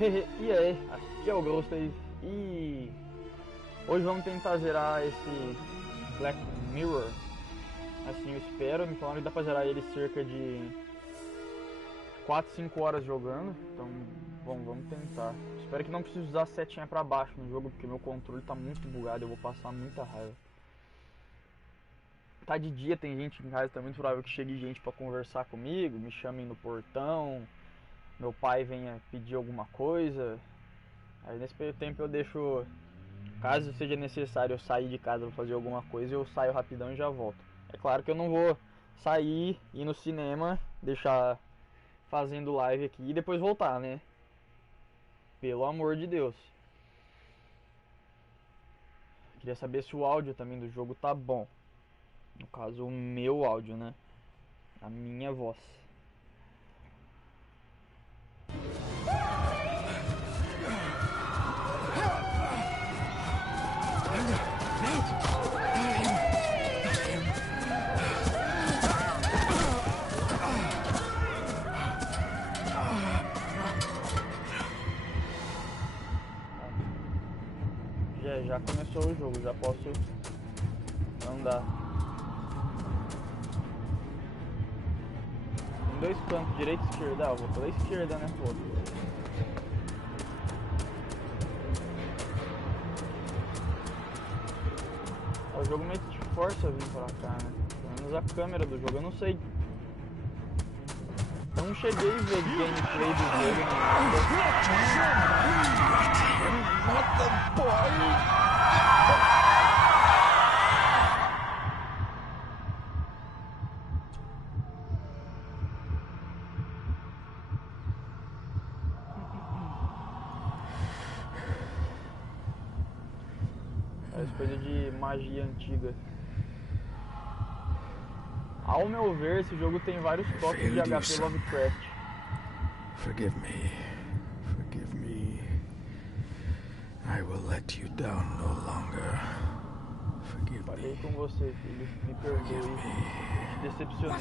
E aí, aqui é o Gausteive e hoje vamos tentar zerar esse Black Mirror. Assim eu espero, me falaram que dá pra zerar ele cerca de 4, 5 horas jogando. Então vamos tentar. Espero que não precise usar a setinha pra baixo no jogo, porque meu controle tá muito bugado, eu vou passar muita raiva. Tá de dia, tem gente em casa, tá muito provável que chegue gente pra conversar comigo, me chamem no portão, meu pai venha pedir alguma coisa. Aí nesse meio tempo eu deixo, caso seja necessário eu sair de casa pra fazer alguma coisa, eu saio rapidão e já volto. É claro que eu não vou sair, ir no cinema, deixar fazendo live aqui e depois voltar, né? Pelo amor de Deus. Queria saber se o áudio também do jogo tá bom. No caso, o meu áudio, né? A minha voz. Já começou o jogo, já posso andar. Tem dois cantos, direita e esquerda. Eu vou pela esquerda, né, pô? O jogo meio que te força a vir pra cá, né? Pelo menos a câmera do jogo, eu não sei. Eu não cheguei a ver gameplay do jogo nem nada. Parece coisa de magia antiga. Ao meu ver, esse jogo tem vários toques de HP Lovecraft. Forgive me. Forgive me. I will let you down no longer. Forgive Falei me. com você, filho. Me perdoe. Te decepcionei.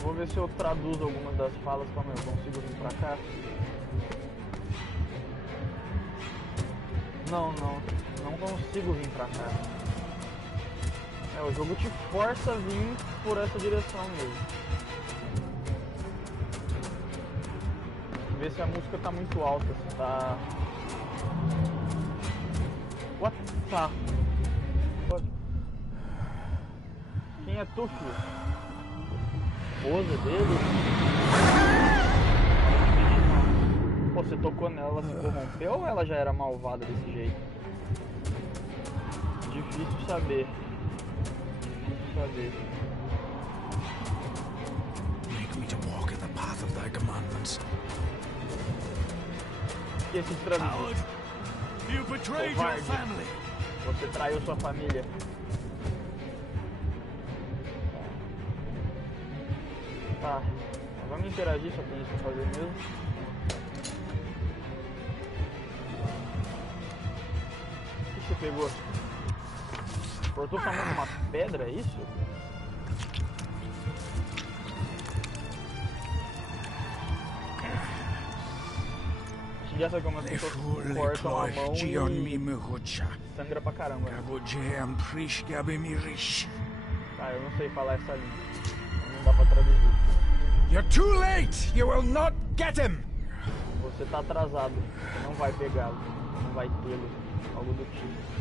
Vou ver se eu traduzo algumas das falas pra mim. Eu consigo vir pra cá? Não consigo vir pra cá. O jogo te força a vir por essa direção mesmo. Ver se a música tá muito alta, se tá... What the... What? Quem é tu, filho? Esposa dele? Pô, você tocou nela, ela se corrompeu ou ela já era malvada desse jeito? Difícil saber. Make me to walk in the path of thy commandments. Que esse travesseiro? You betrayed your family. Você traiu sua família. Tá, vamos interagir, só tem isso pra fazer mesmo. O que você pegou? Cortou sua mão numa pedra, é isso? Já sabe como as pessoas cortam a mão e sangra pra caramba, né? Tá, eu não sei falar essa língua. Não dá pra traduzir. You're too late! You will not get him! Você tá atrasado. Você não vai pegá-lo. Não vai tê-lo. Algo do tipo.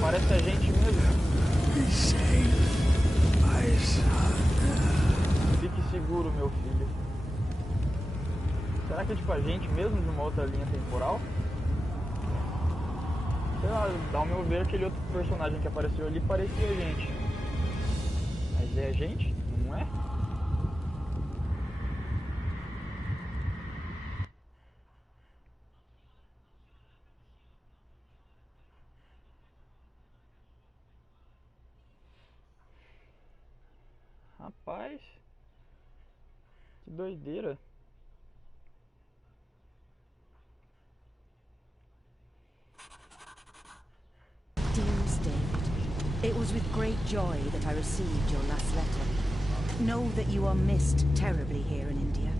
Parece a gente mesmo. Fique seguro, meu filho. Será que é tipo a gente mesmo de uma outra linha temporal? Sei lá, ao meu ver, aquele outro personagem que apareceu ali parecia a gente. Mas é a gente? Não é? Rapaz, que doideira. Dearest David, it was with great joy that I received your last letter. Know that you are missed terribly here in India.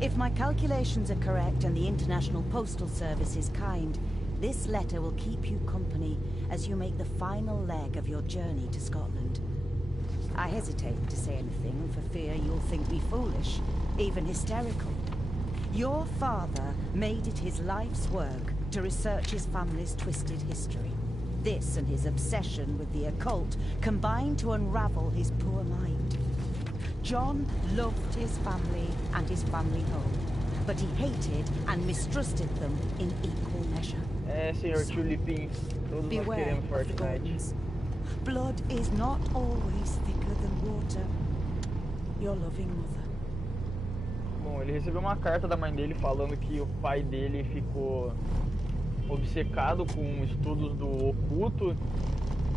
If my calculations are correct and the International Postal Service is kind, this letter will keep you company as you make the final leg of your journey to Scotland. I hesitate to say anything for fear you'll think me foolish, even hysterical. Your father made it his life's work to research his family's twisted history. This and his obsession with the occult combined to unravel his poor mind. John loved his family and his family home, but he hated and mistrusted them in equal measure. Senhor Tulipim, todos nós Beware queremos of the Fortnite. Gordons. Blood is not always thicker than water. Your loving mother. Bom, ele recebeu uma carta da mãe dele falando que o pai dele ficou obcecado com estudos do oculto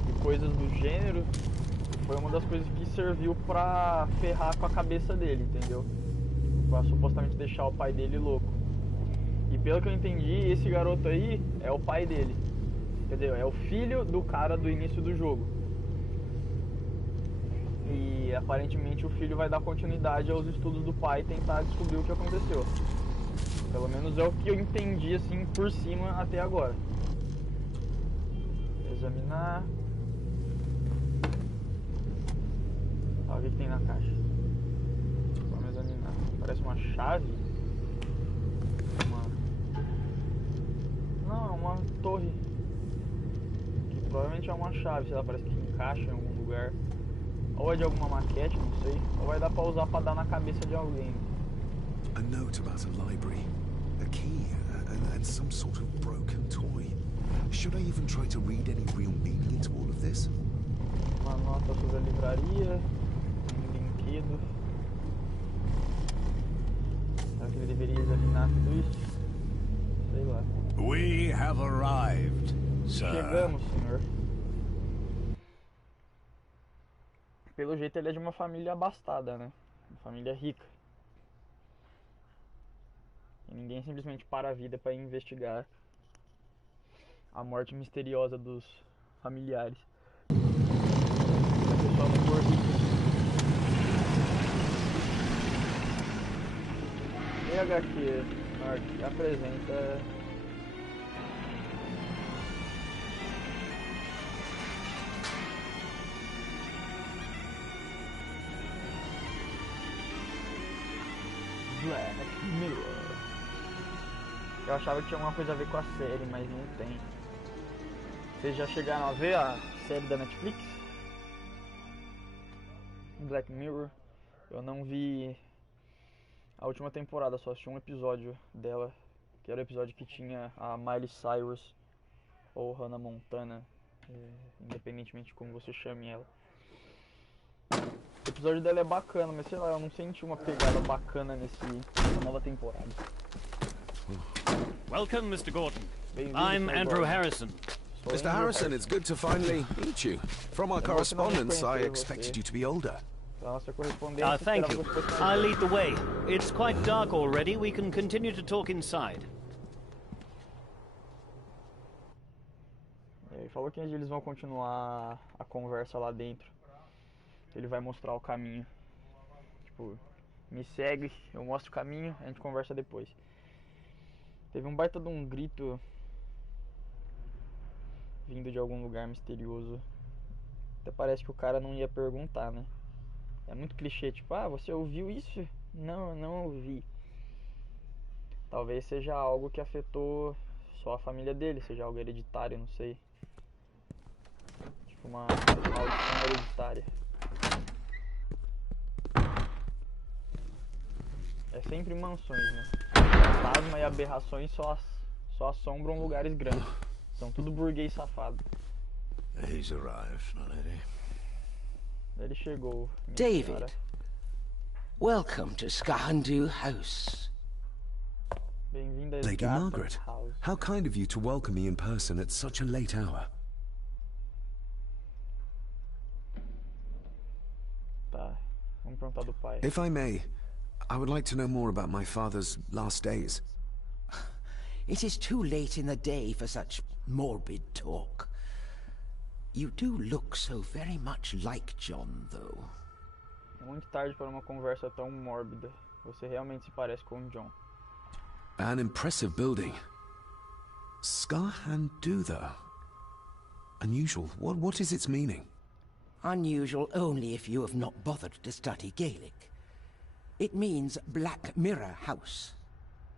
e coisas do gênero. Foi uma das coisas que serviu pra ferrar com a cabeça dele, entendeu? Pra supostamente deixar o pai dele louco. E pelo que eu entendi, esse garoto aí é o pai dele, entendeu? É o filho do cara do início do jogo. E aparentemente o filho vai dar continuidade aos estudos do pai e tentar descobrir o que aconteceu. Pelo menos é o que eu entendi assim por cima até agora. Examinar. Olha o que tem na caixa. Vamos examinar. Parece uma chave. Não, é uma torre. Que provavelmente é uma chave, sei lá, parece que encaixa em algum lugar. Ou é de alguma maquete, não sei. Ou vai dar pra usar pra dar na cabeça de alguém. A note about a library, a key, and some sort of broken toy. Should I even try to read any real meaning into all of this? Uma nota sobre a livraria. Um brinquedo. Será que ele deveria examinar tudo isso? Sei lá. We have arrived, sir. Chegamos, senhor. Pelo jeito ele é de uma família abastada, né? Uma família rica. E ninguém simplesmente para a vida para investigar a morte misteriosa dos familiares. A pessoa não for rica. E HQ, Norte, apresenta... Black Mirror. Eu achava que tinha alguma coisa a ver com a série, mas não tem. Vocês já chegaram a ver a série da Netflix? Black Mirror. Eu não vi a última temporada, só assisti um episódio dela, que era o episódio que tinha a Miley Cyrus ou Hannah Montana, independentemente de como você chame ela. O episódio dela é bacana, mas sei lá, eu não senti uma pegada bacana nessa nova temporada. Welcome, Mr. Gordon. Bem-vindo, I'm Sr. Andrew Gordon. Harrison. Sou Mr. Andrew Harrison, it's good to finally meet you. From our correspondence, I expected you to be older. Pra nossa correspondência, Thank esperava you. que você fosse mais I'll velho. lead the way. It's quite dark already. We can continue to talk inside. Ele falou que eles vão continuar a conversa lá dentro. Ele vai mostrar o caminho. Tipo, me segue, eu mostro o caminho, a gente conversa depois. Teve um baita de um grito vindo de algum lugar misterioso. Até parece que o cara não ia perguntar, né? É muito clichê, tipo, ah, você ouviu isso? Não, eu não ouvi. Talvez seja algo que afetou só a família dele, seja algo hereditário, não sei. Tipo uma maldição hereditária. É sempre mansões, né? Fantasma e aberrações só assombram lugares grandes. São tudo burguês safado. He's arrived, my lady. Ele chegou. minha David, senhora. welcome to Skahandu House. Bem-vinda a Lady Gata Margaret, House. how kind of you to welcome me in person at such a late hour. Tá. Vamos perguntar do pai. If I may, I would like to know more about my father's last days. It is too late in the day for such morbid talk. You do look so very much like John, though. É muito tarde para uma conversa tão mórbida. Você realmente se parece com o John. An impressive building. Skahandu, though. Unusual. What is its meaning? Unusual only if you have not bothered to study Gaelic. It means Black Mirror House.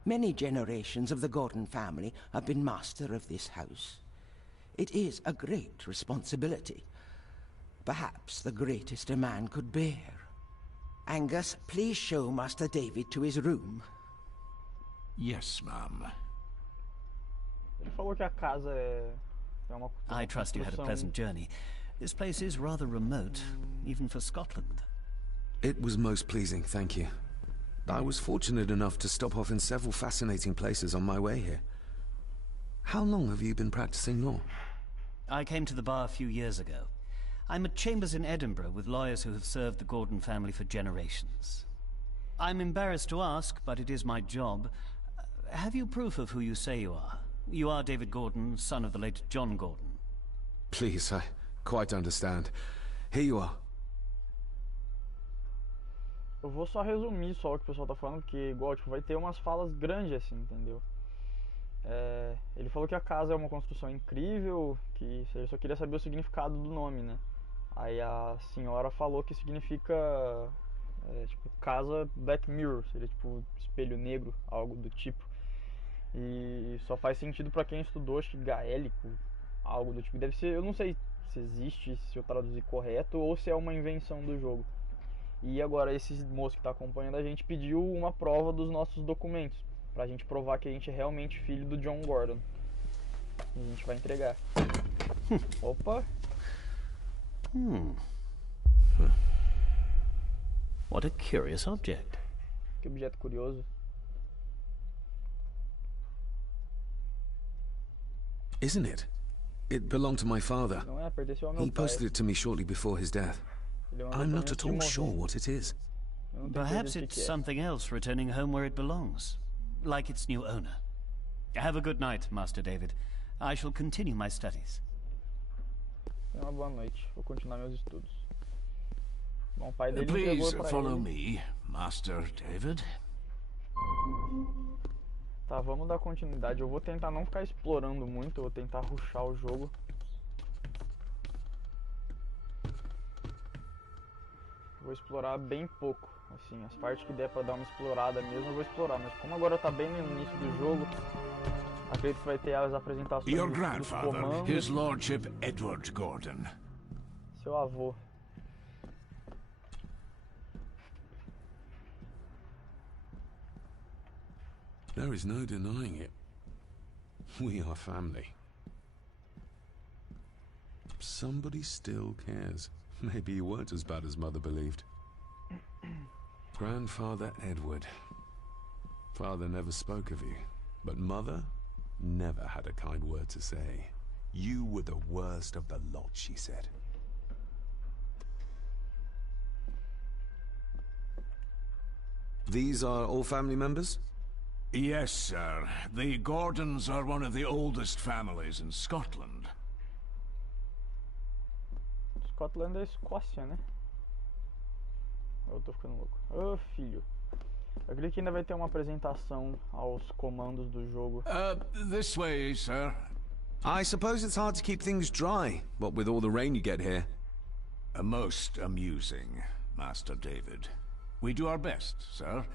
Many generations of the Gordon family have been master of this house. It is a great responsibility. Perhaps the greatest a man could bear. Angus, please show Master David to his room. Yes, ma'am. Ele falou que a casa é uma I trust you had a pleasant journey. This place is rather remote, even for Scotland. It was most pleasing, thank you. I was fortunate enough to stop off in several fascinating places on my way here. How long have you been practicing law? I came to the bar a few years ago. I'm at chambers in Edinburgh with lawyers who have served the Gordon family for generations. I'm embarrassed to ask, but it is my job. Have you proof of who you say you are? You are David Gordon, son of the late John Gordon. Please, I quite understand. Here you are. Eu vou só resumir só o que o pessoal tá falando, porque igual, tipo, vai ter umas falas grandes assim, entendeu? Ele falou que a casa é uma construção incrível, que ele só queria saber o significado do nome, né? Aí a senhora falou que significa tipo, casa Black Mirror, seria tipo espelho negro, algo do tipo. E só faz sentido pra quem estudou, acho que gaélico, algo do tipo. Deve ser, eu não sei se existe, se eu traduzir correto, ou se é uma invenção do jogo. E agora esse moço que tá acompanhando a gente pediu uma prova dos nossos documentos, pra gente provar que a gente é realmente filho do John Gordon. E a gente vai entregar. Opa! What a curious object. Que objeto curioso. Isn't it? It belonged to my father. Não é, pertenceu ao meu He pai. posted it to me shortly before his death. Ele mandou I'm pra not mim at antes de all morrer. sure what it is. Eu não tenho Perhaps certeza do it's que é. something else returning home where it belongs, like its new owner. Have a good night, Master David. I shall continue my studies. Tenha uma boa noite. Vou continuar meus estudos. Bom, o pai dele Please entregou pra follow ele. me, Master David. Tá, vamos dar continuidade. Eu vou tentar não ficar explorando muito, eu vou tentar rushar o jogo. Vou explorar bem pouco, assim, as partes que der pra dar uma explorada mesmo eu vou explorar, mas como agora tá bem no início do jogo, acredito que vai ter as apresentações Your dos grandfather, comandos. His Lordship Edward Gordon. Seu avô. There is no denying it. We are family. Somebody still cares. Maybe you weren't as bad as Mother believed. Grandfather Edward. Father never spoke of you, but Mother never had a kind word to say. You were the worst of the lot, she said. These are all family members? Yes, sir. The Gordons are one of the oldest families in Scotland. Scotland é Escócia, né? Eu tô ficando louco. Ô, filho. Eu acredito que ainda vai ter uma apresentação aos comandos do jogo. This way, sir. I suppose it's hard to keep things dry, what with all the rain you get here. Most amusing, Master David. We do our best, sir.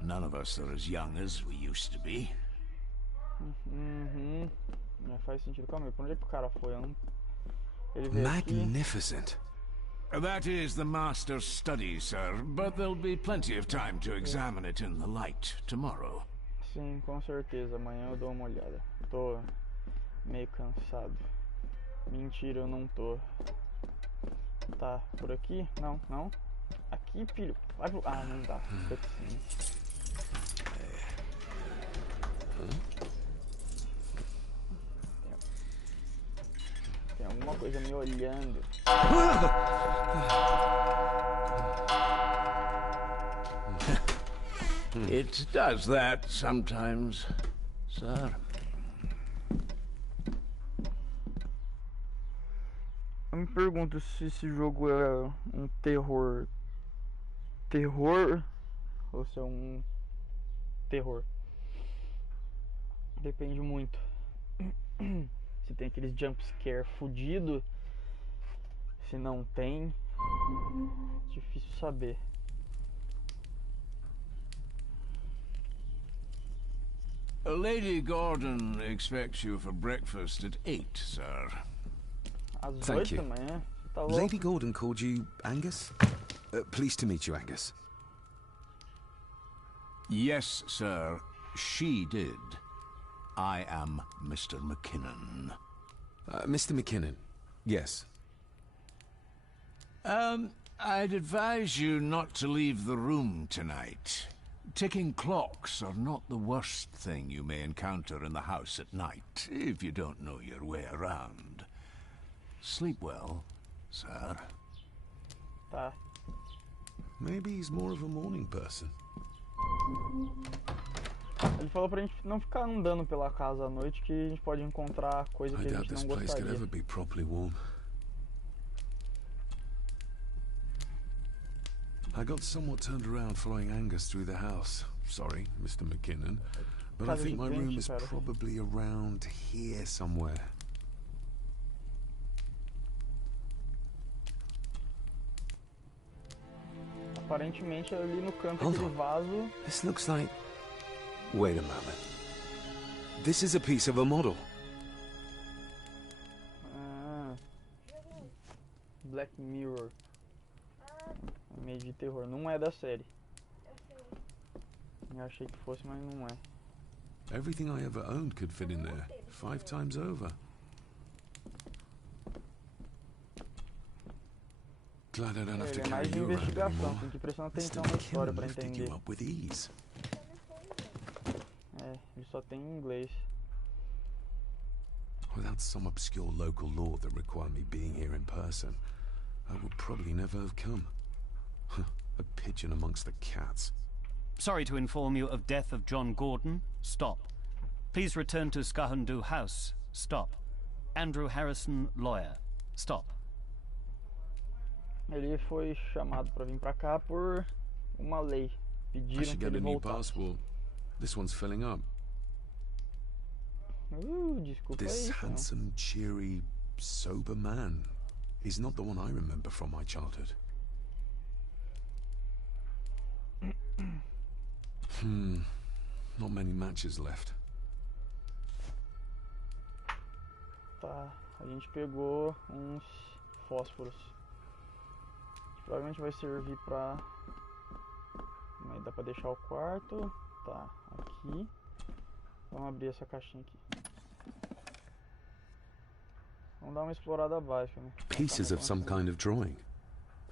None of us are as young as we used to be. Não faz sentido. Calma aí, pra onde é que o cara foi? Eu não... Ele veio aqui. Magnificent. That is the Master's study, sir, but there'll be plenty of time to examine it in the light tomorrow. Sim, com certeza. Amanhã eu dou uma olhada. Tô meio cansado. Mentira, eu não tô. Tá, por aqui? Não, não. Aqui, filho. Vai pro... Ah, não dá. Cutscene. Tem alguma coisa me olhando. It does that sometimes, sir. Eu me pergunto se esse jogo é um terror ou se é um terror. Depende muito. Se tem aqueles jumpscare fudido, se não tem, difícil saber. Lady Gordon expects you for breakfast at 8, sir. Às Thank 8 you. da manhã? Você tá louco? Lady Gordon called you Angus? Pleased to meet you, Angus. Yes, sir, she did. I am Mr. McKinnon. Mr. McKinnon, yes. I'd advise you not to leave the room tonight. Ticking clocks are not the worst thing you may encounter in the house at night, if you don't know your way around. Sleep well, sir. Tá. Maybe he's more of a morning person. Ele falou pra gente não ficar andando pela casa à noite, que a gente pode encontrar coisa I que a doubt gente this não place could ever gostaria. be properly warm. I got somewhat turned around following Angus through the house. Sorry, Mr. McKinnon, but I Casa think my room gigante, is cara. probably around here somewhere. Aparentemente ali no canto Hold daquele on. vaso. This looks like... Wait a moment. This is a piece of a model. Ah, Black Mirror. É meio de terror. Não é da série. Eu achei que fosse, mas não é. Everything I ever owned could fit in there, 5 times over. Glad I don't have to Ele é carry mais de you around investigação. anymore. Tem que prestar Mr. atenção na história McKinnon pra lifted entender. you up with ease. É, ele só tem em inglês. Without some obscure local law that required me being here in person, I would probably never have come. A pigeon amongst the cats. Sorry to inform you of death of John Gordon. Stop. Please return to Skahandu House. Stop. Andrew Harrison, lawyer. Stop. Ele foi chamado pra vir pra cá por uma lei. I Pediram should pra get ele a new voltar. passport. This one's filling up. Desculpa This aí, cara. handsome, cheery, sober man is not the one I remember from my childhood. Not many matches left. Tá, a gente pegou uns fósforos. Provavelmente vai servir pra... Aí dá pra deixar o quarto. Tá, aqui. Vamos abrir essa caixinha aqui. Vamos dar uma explorada básica, né? Pieces of some kind of drawing.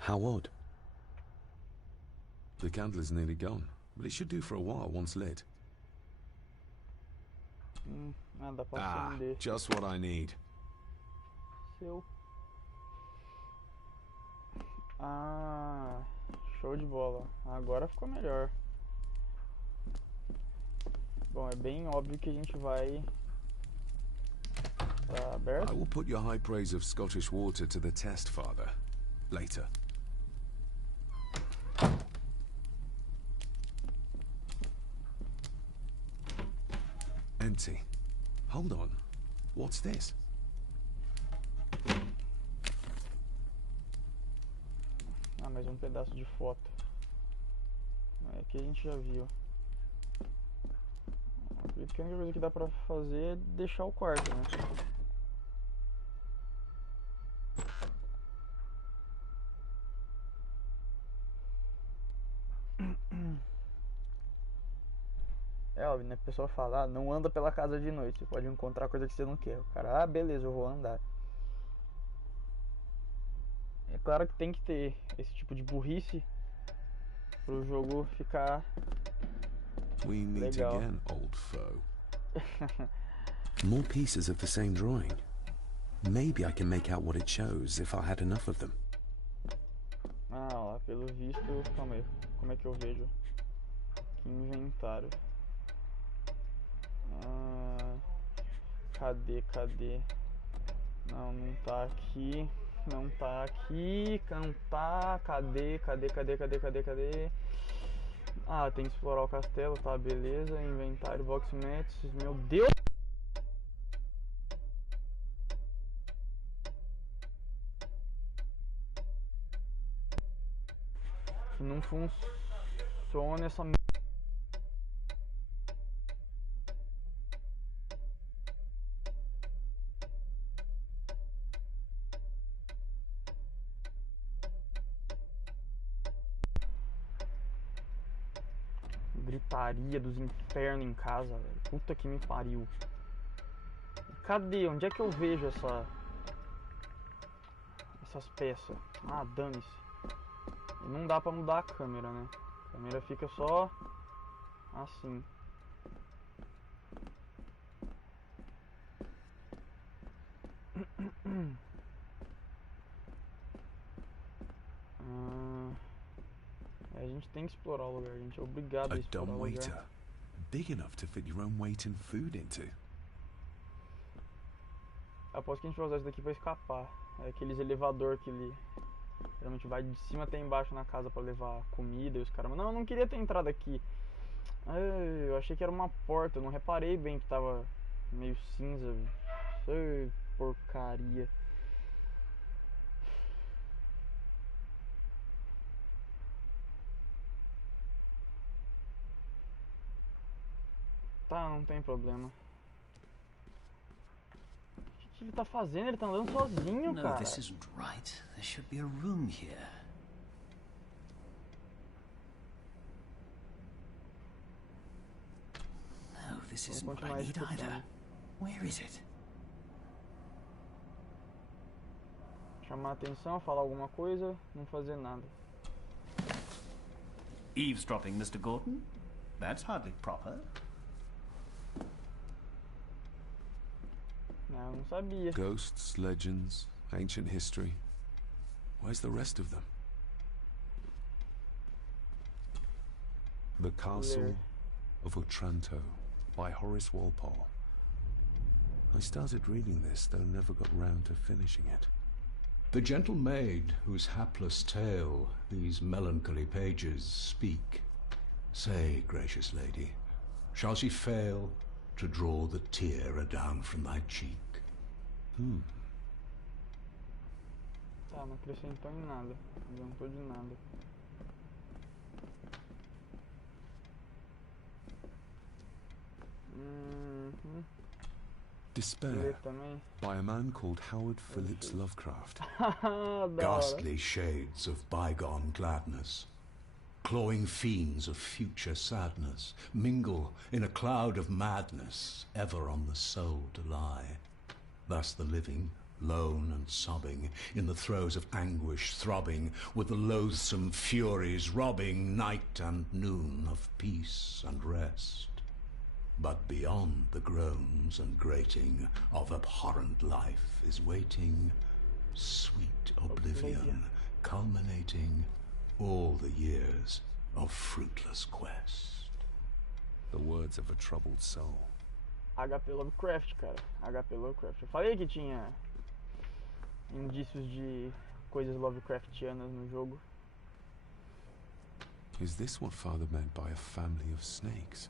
How odd. The candle is nearly gone, but it should do for a while once lit. Dá pra Ah, acender. just what I need. Seu. Ah, show de bola. Agora ficou melhor. Bom, é bem óbvio que a gente vai... Tá aberto? I will put your high praise of Scottish water to the test, Father. Later. Empty. Hold on. What's this? Ah, mais um pedaço de foto. É que a gente já viu. Acredito que a única coisa que dá pra fazer é deixar o quarto, né? É óbvio, né? A pessoa fala, ah, não anda pela casa de noite, você pode encontrar coisa que você não quer. O cara, ah, beleza, eu vou andar. É claro que tem que ter esse tipo de burrice pro jogo ficar We meet legal. again, old foe. More pieces of the same drawing. Maybe I can make out what it shows if I had enough of them. Ah, lá, pelo visto, calma aí, como é que eu vejo? aqui em inventário. Cadê? Não, não tá aqui. Não tá aqui. Não tá. Cadê? Ah, tem que explorar o castelo, tá, beleza. Inventário, box matches, meu Deus! Não funciona essa gritaria dos infernos em casa, velho. Puta que me pariu. Cadê? Onde é que eu vejo essas peças? Ah, dane-se. E não dá pra mudar a câmera, né? A câmera fica só assim. A gente tem que explorar o lugar, a gente é obrigado a A explorar o dumbwaiter. lugar. Big enough to fit your own weight and food into. Aposto que a gente vai usar isso daqui pra escapar. É aqueles elevador que ele geralmente vai de cima até embaixo na casa pra levar comida e os caras. Não, eu não queria ter entrado aqui. Ai, eu achei que era uma porta, eu não reparei bem que tava meio cinza. Ai, porcaria. Tá, não tem problema. O que ele tá fazendo? Ele tá andando sozinho, No, cara. this isn't right. There should be a room here. No, this isn't what I need either. Where is it? Chamar a atenção, falar alguma coisa, não fazer nada. Eavesdropping, Mr. Gordon? That's hardly proper. Não, eu não sabia. Ghosts, legends, ancient history. Where's the rest of them? The Castle of Otranto by Horace Walpole. I started reading this, though never got round to finishing it. The gentle maid whose hapless tale these melancholy pages speak. Say, gracious lady, shall she fail to draw the tear adown from thy cheek? Tá, não acrescentou em nada. Não adiantou de nada. Despair by a man called Howard Phillips Lovecraft. Ghastly shades of bygone gladness, clawing fiends of future sadness, mingle in a cloud of madness, ever on the soul to lie. Thus the living, lone and sobbing, in the throes of anguish throbbing, with the loathsome furies robbing night and noon of peace and rest. But beyond the groans and grating of abhorrent life is waiting sweet oblivion, culminating all the years of fruitless quest. The words of a troubled soul. HP Lovecraft, cara. HP Lovecraft. Eu falei que tinha indícios de coisas Lovecraftianas no jogo. Is this what Father meant by a family of snakes?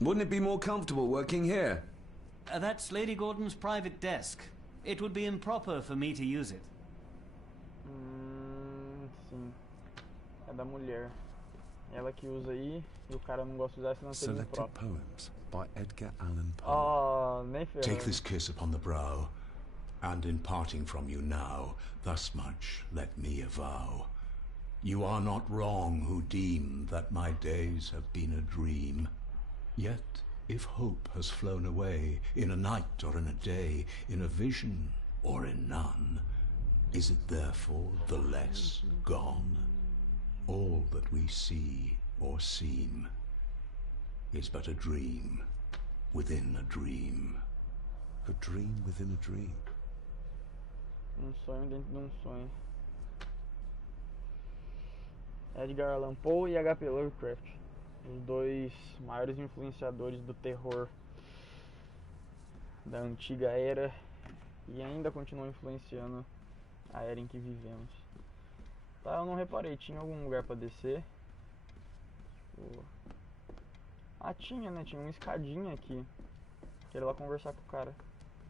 Wouldn't it be more comfortable working here? That's Lady Gordon's private desk. It would be improper for me to use it. Sim. É da mulher. Ela que usa aí e o cara não gosta de usar, senão seria Selected impróprio. poems by Edgar Allan Poe. Oh, nem ferrando. Take this kiss upon the brow, and in parting from you now, thus much let me avow. You are not wrong who deem that my days have been a dream. Yet, if hope has flown away, in a night or in a day, in a vision or in none, is it therefore the less gone? All that we see or seem is but a dream within a dream. A dream within a dream. Um sonho dentro de um sonho. Edgar Allan Poe e H.P. Lovecraft, os dois maiores influenciadores do terror da antiga era e ainda continuam influenciando a era em que vivemos. Tá, eu não reparei, tinha algum lugar pra descer? Ah, tinha, né? Tinha uma escadinha aqui. Queria ir lá conversar com o cara.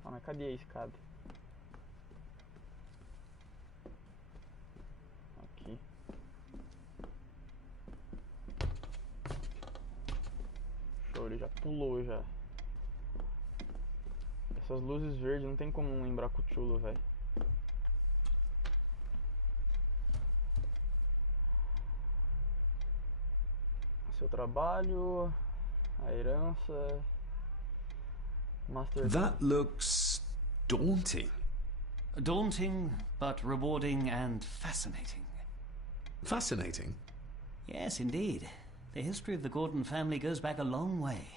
Ah, mas cadê a escada? Aqui. Show, ele já pulou já. Essas luzes verdes não tem como não lembrar Cthulhu, velho. Seu trabalho, a herança, Master. That looks daunting. Daunting, but rewarding and fascinating. Fascinating? Yes, indeed. The history of the Gordon family goes back a long way.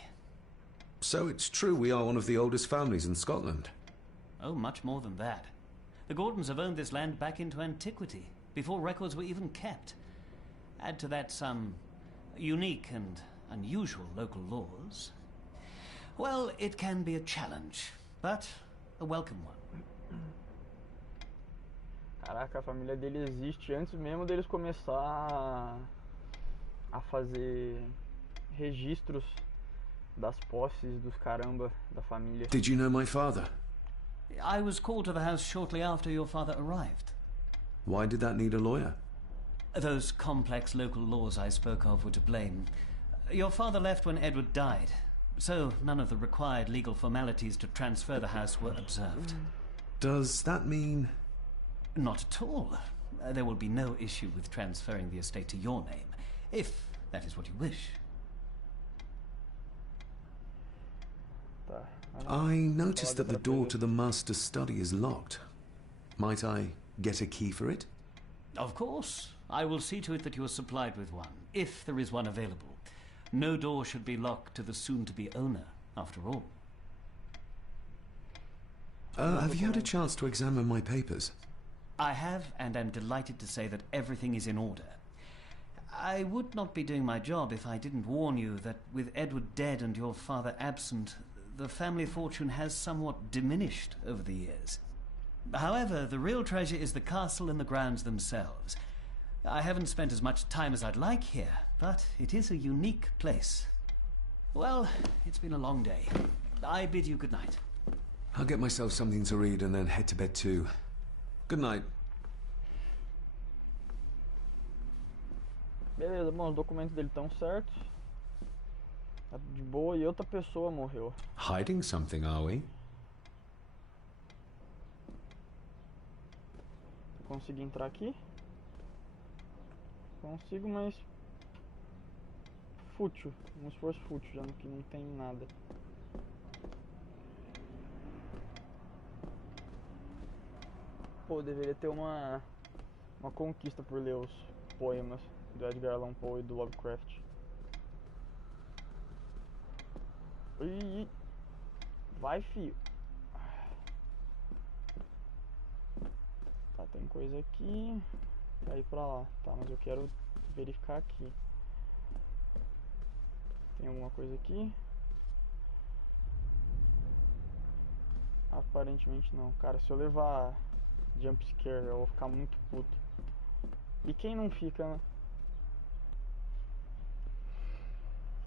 So it's true we are one of the oldest families in Scotland. Oh, much more than that. The Gordons have owned this land back into antiquity, before records were even kept. Add to that some unique and unusual local laws. Well, it can be a challenge, but a welcome one. Caraca, a família dele existe antes mesmo deles começar a fazer registros das posses dos caramba da família. Did you know my father? I was called to the house shortly after your father arrived. Why did that need a lawyer? Those complex local laws I spoke of were to blame. Your father left when Edward died, so none of the required legal formalities to transfer the house were observed. Does that mean... Not at all. There will be no issue with transferring the estate to your name, if that is what you wish. Tá. I noticed that the door to the master's study is locked. Might I get a key for it? Of course. I will see to it that you are supplied with one, if there is one available. No door should be locked to the soon-to-be owner, after all. Have you had a chance to examine my papers? I have, and am delighted to say that everything is in order. I would not be doing my job if I didn't warn you that with Edward dead and your father absent, the family fortune has somewhat diminished over the years. However, the real treasure is the castle and the grounds themselves. I haven't spent as much time as I'd like here, but it is a unique place. Well, it's been a long day. I bid you good night. I'll get myself something to read and then head to bed too. Good night. Beleza, bom, os documentos dele estão certos. Tá de boa e outra pessoa morreu. Hiding something, are we? Consigo entrar aqui? Consigo, mas fútil, um esforço fútil, já que não tem nada. Pô, deveria ter uma conquista por ler os poemas do Edgar Allan Poe e do Lovecraft. Ih, vai, fio. Tá, tem coisa aqui pra ir pra lá. Tá, mas eu quero verificar aqui. Tem alguma coisa aqui? Aparentemente não. Cara, se eu levar jump scare eu vou ficar muito puto. E quem não fica, né?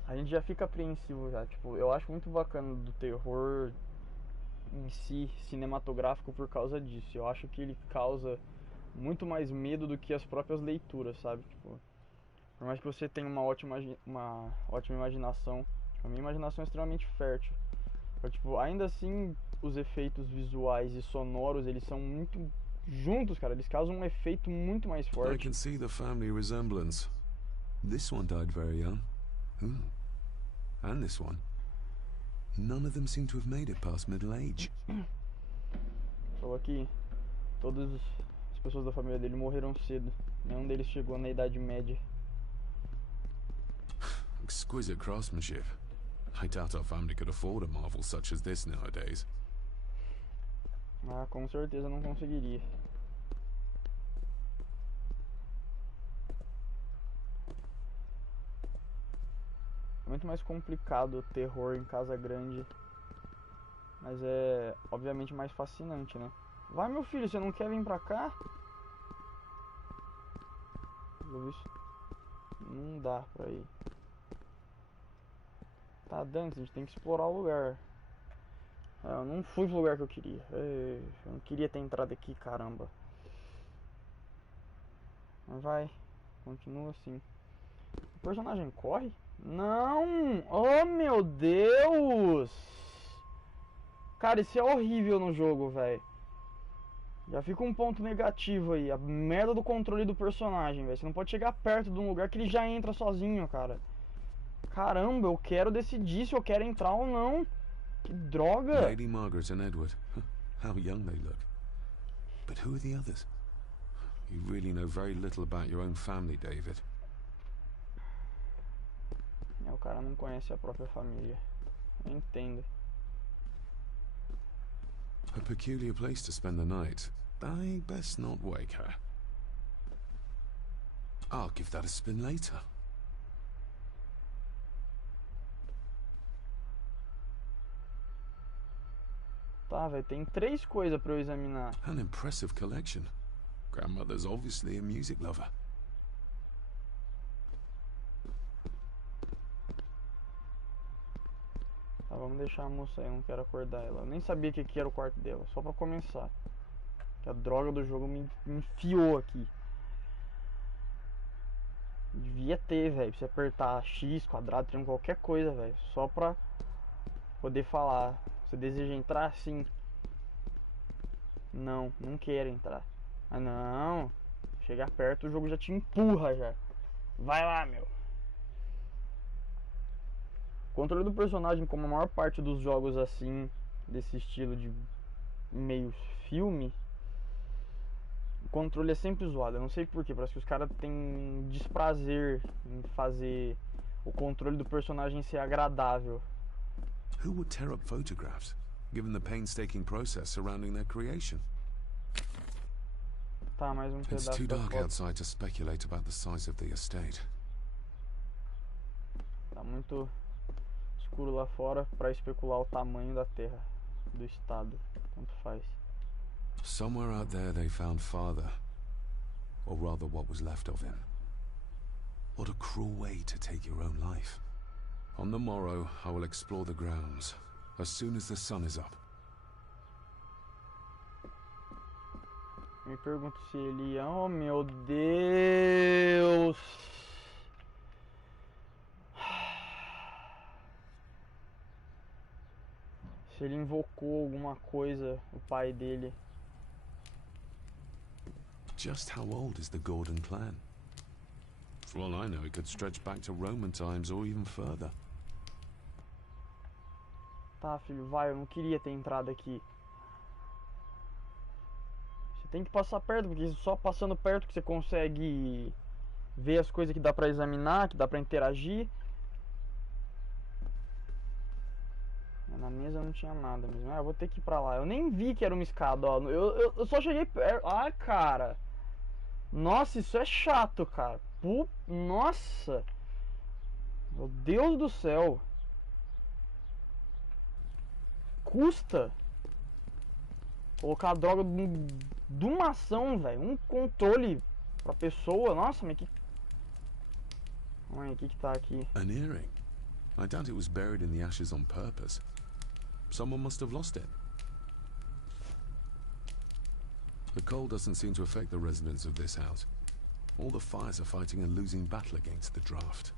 A gente já fica apreensivo já. Tipo, eu acho muito bacana do terror em si, cinematográfico, por causa disso. Eu acho que ele causa muito mais medo do que as próprias leituras, sabe? Tipo, por mais que você tenha uma ótima imaginação, tipo, a minha imaginação é extremamente fértil. Então, tipo, ainda assim, os efeitos visuais e sonoros, eles são muito juntos, cara. Eles causam um efeito muito mais I forte. can see the family resemblance. This one died very young. And this one. None of them seem to have made it past middle age. Falou que todas as pessoas da família dele morreram cedo. Nenhum deles chegou na Idade Média. Exquisite craftsmanship. I doubt our family could afford a marvel such as this nowadays. Ah, com certeza não conseguiria. muito mais complicado o terror em casa grande. Mas é, obviamente, mais fascinante, né? Vai, meu filho, você não quer vir pra cá? Não dá pra ir. Tá dando, a gente tem que explorar o lugar. Eu não fui pro lugar que eu queria. Eu não queria ter entrado aqui, caramba. Mas vai, continua assim. O personagem corre? Não! Oh, meu Deus! Cara, isso é horrível no jogo, velho. Já fica um ponto negativo aí. A merda do controle do personagem, velho. Você não pode chegar perto de um lugar que ele já entra sozinho, cara. Caramba, eu quero decidir se eu quero entrar ou não. Que droga! Lady Margaret and Edward. How young they look. But who are the others? You really know very little about your own family, David. O cara não conhece a própria família. Eu entendo. A peculiar place to spend the night. I best not wake her. I'll give that a spin later. Tá, velho, tem 3 coisas pra eu examinar. An impressive collection. Grandmother's obviously a music lover. Tá, vamos deixar a moça aí, eu não quero acordar ela. Eu nem sabia que era o quarto dela, só pra começar. Que a droga do jogo me enfiou aqui. Devia ter, velho, pra você apertar X, quadrado, triângulo, qualquer coisa, velho. Só pra poder falar. Você deseja entrar? Sim. Não, não quero entrar. Ah, não. Chegar perto, o jogo já te empurra já. Vai lá, meu. O controle do personagem, como a maior parte dos jogos assim, desse estilo de meio filme, o controle é sempre zoado. Eu não sei porquê, parece que os caras têm desprazer em fazer o controle do personagem ser agradável. Who would tear up photographs, given the painstaking process surrounding their creation? Tá, mais um It's pedaço too da dark foto. outside to speculate about the size of the estate. Tá muito escuro lá fora pra especular o tamanho da terra, do estado. Tanto faz. Somewhere out there they found father, or rather what was left of him. What a cruel way to take your own life. On the morrow, I will explore the grounds, as soon as the sun is up. Me pergunto se ele... Oh, meu Deus! Se ele invocou alguma coisa, o pai dele. Just how old is the Gordon clan? For all I know, it could stretch back to Roman times or even further. Tá, filho, vai, eu não queria ter entrado aqui. Você tem que passar perto, porque só passando perto que você consegue ver as coisas que dá pra examinar, que dá pra interagir. Na mesa não tinha nada mesmo. Ah, eu vou ter que ir pra lá. Eu nem vi que era uma escada, ó. Eu só cheguei perto. Ai, cara. Nossa, isso é chato, cara. Nossa. Meu Deus do céu. Custa colocar a droga de uma ação, velho. Um controle pra pessoa. Nossa, mas que... Olha, o que tá aqui? An earring. I doubt it was buried in the ashes on purpose. Someone must have lost it. The cold doesn't seem to affect the residents of this house. All the fires are fighting a losing battle against the draft.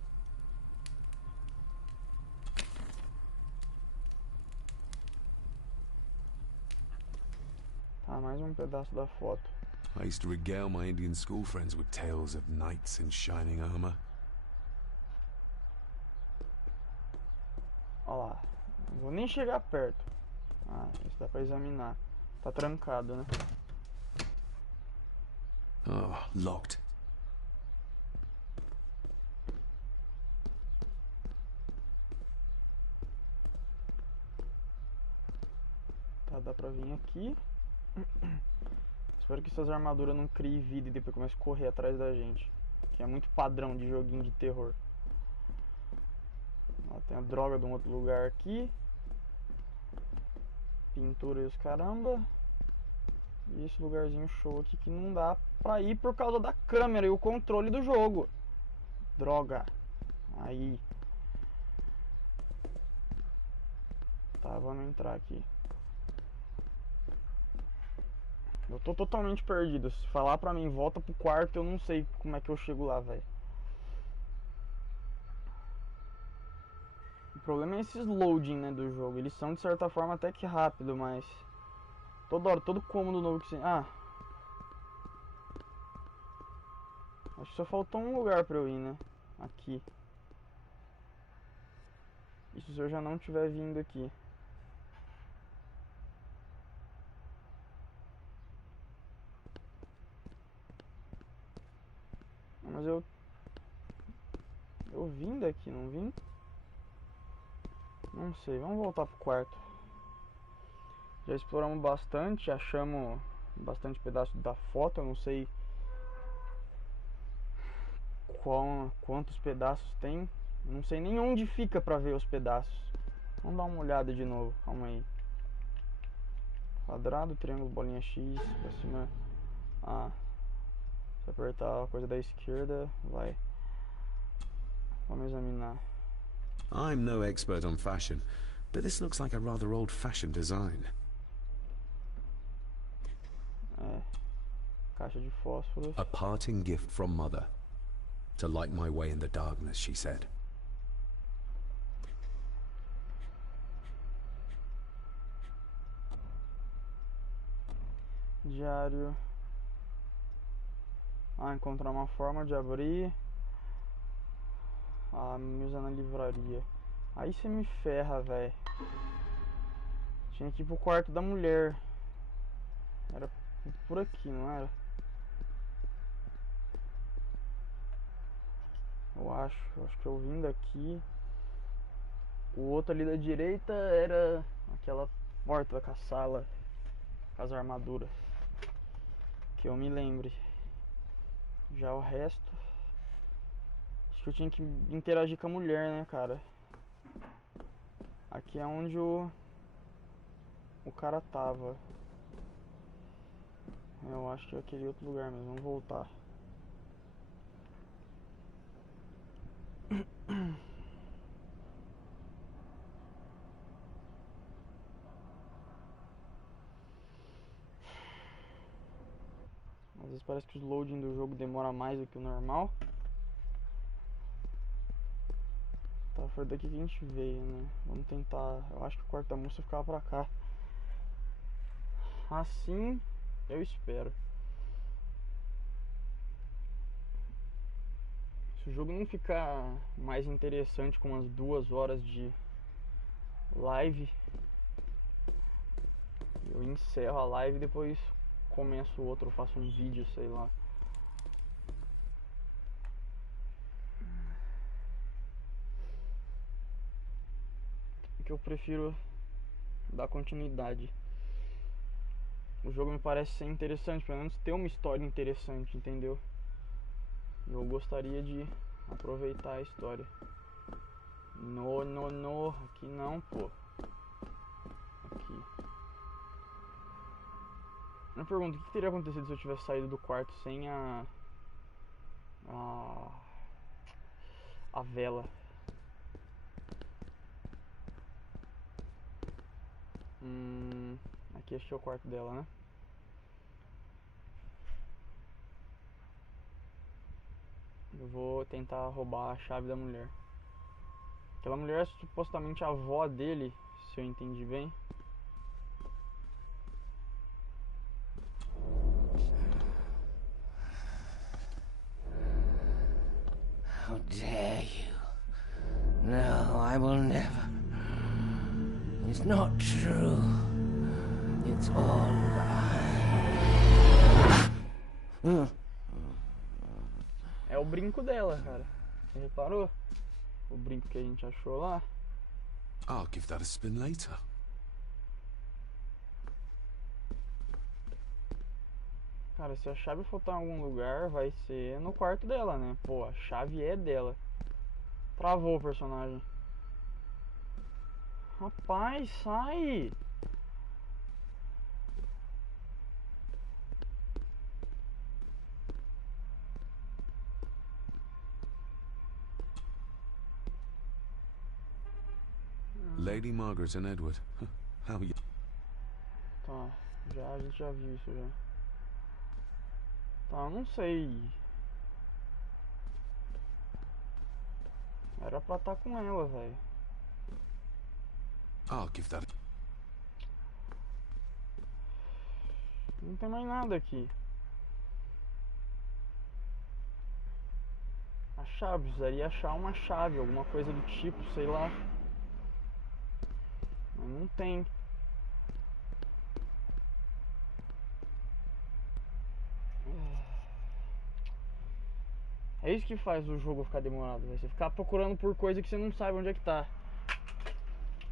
Tá, mais um pedaço da foto. I used to regale my Indian school friends with tales of knights in shining armor. Olha lá. Não vou nem chegar perto. Ah, isso dá pra examinar. Tá trancado, né? Oh, locked. Tá, dá pra vir aqui. Espero que essas armaduras não criem vida e depois comece a correr atrás da gente. Que é muito padrão de joguinho de terror. Ó, tem a droga de um outro lugar aqui. Pintura e os caramba. E esse lugarzinho show aqui que não dá pra ir por causa da câmera e o controle do jogo. Droga. Aí. Tá, vamos entrar aqui. Eu tô totalmente perdido. Se falar pra mim, volta pro quarto, eu não sei como é que eu chego lá, velho. O problema é esses loading, né, do jogo. Eles são, de certa forma, até que rápido, mas... toda hora, todo cômodo novo que você... Ah. Acho que só faltou um lugar pra eu ir, né? Aqui. Isso se eu já não tiver vindo aqui. Mas eu vim daqui, não vim? Não sei, vamos voltar pro quarto. Já exploramos bastante, achamos bastante pedaço da foto, eu não sei quantos pedaços tem. Eu não sei nem onde fica pra ver os pedaços. Vamos dar uma olhada de novo, calma aí. Quadrado, triângulo, bolinha X, pra cima. Ah, se apertar a coisa da esquerda, vai. Vamos examinar. I'm no expert on fashion, but this looks like a rather old-fashioned design. É, caixa de fósforo. A parting gift from Mother. To light my way in the darkness, she said. Diário. Ah, encontrar uma forma de abrir a mesa na livraria. Aí você me ferra, velho. Tinha que ir pro quarto da mulher. Era por aqui, não era? Eu acho que eu vim daqui. O outro ali da direita era aquela porta com a sala, com as armaduras. Que eu me lembre. Já o resto... acho que eu tinha que interagir com a mulher, né, cara? Aqui é onde o cara tava. Eu acho que é aquele outro lugar mesmo. Vamos voltar. Às vezes parece que o loading do jogo demora mais do que o normal. Tá, foi daqui que a gente veio, né? Vamos tentar... eu acho que o quarto da moça ficava pra cá. Assim, eu espero. Se o jogo não ficar mais interessante com umas 2 horas de live, eu encerro a live e depois começo outro, eu faço um vídeo, sei lá. Que eu prefiro dar continuidade. O jogo me parece ser interessante, pelo menos ter uma história interessante, entendeu? Eu gostaria de aproveitar a história. Aqui não, pô. Aqui. Eu pergunto, o que teria acontecido se eu tivesse saído do quarto sem a vela? Aqui acho que é o quarto dela, né? Eu vou tentar roubar a chave da mulher. Aquela mulher é supostamente a avó dele, se eu entendi bem. How dare you? No, I will never. It's not true. It's all lie. É o brinco dela, cara. Você reparou? O brinco que a gente achou lá. I'll give that a spin later. Cara, se a chave faltar em algum lugar, vai ser no quarto dela, né? Pô, a chave é dela. Travou o personagem. Rapaz, sai! Lady Margaret and Edward. How you... Tá, a gente já viu isso já. Tá, não sei. Era pra estar com ela, velho. I'll give that... Não tem mais nada aqui. A chave, precisaria achar uma chave, alguma coisa do tipo, sei lá. Mas não tem. É isso que faz o jogo ficar demorado, véio. Você ficar procurando por coisa que você não sabe onde é que tá.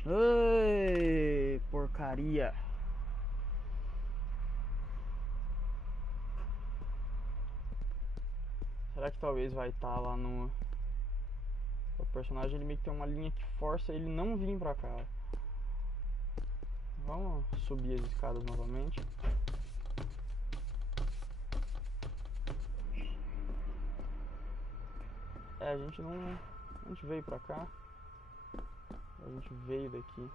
Ai, porcaria. Será que talvez vai estar lá no... O personagem, ele meio que tem uma linha que força ele não vir pra cá. Vamos subir as escadas novamente. É, a gente não... A gente veio pra cá. A gente veio daqui.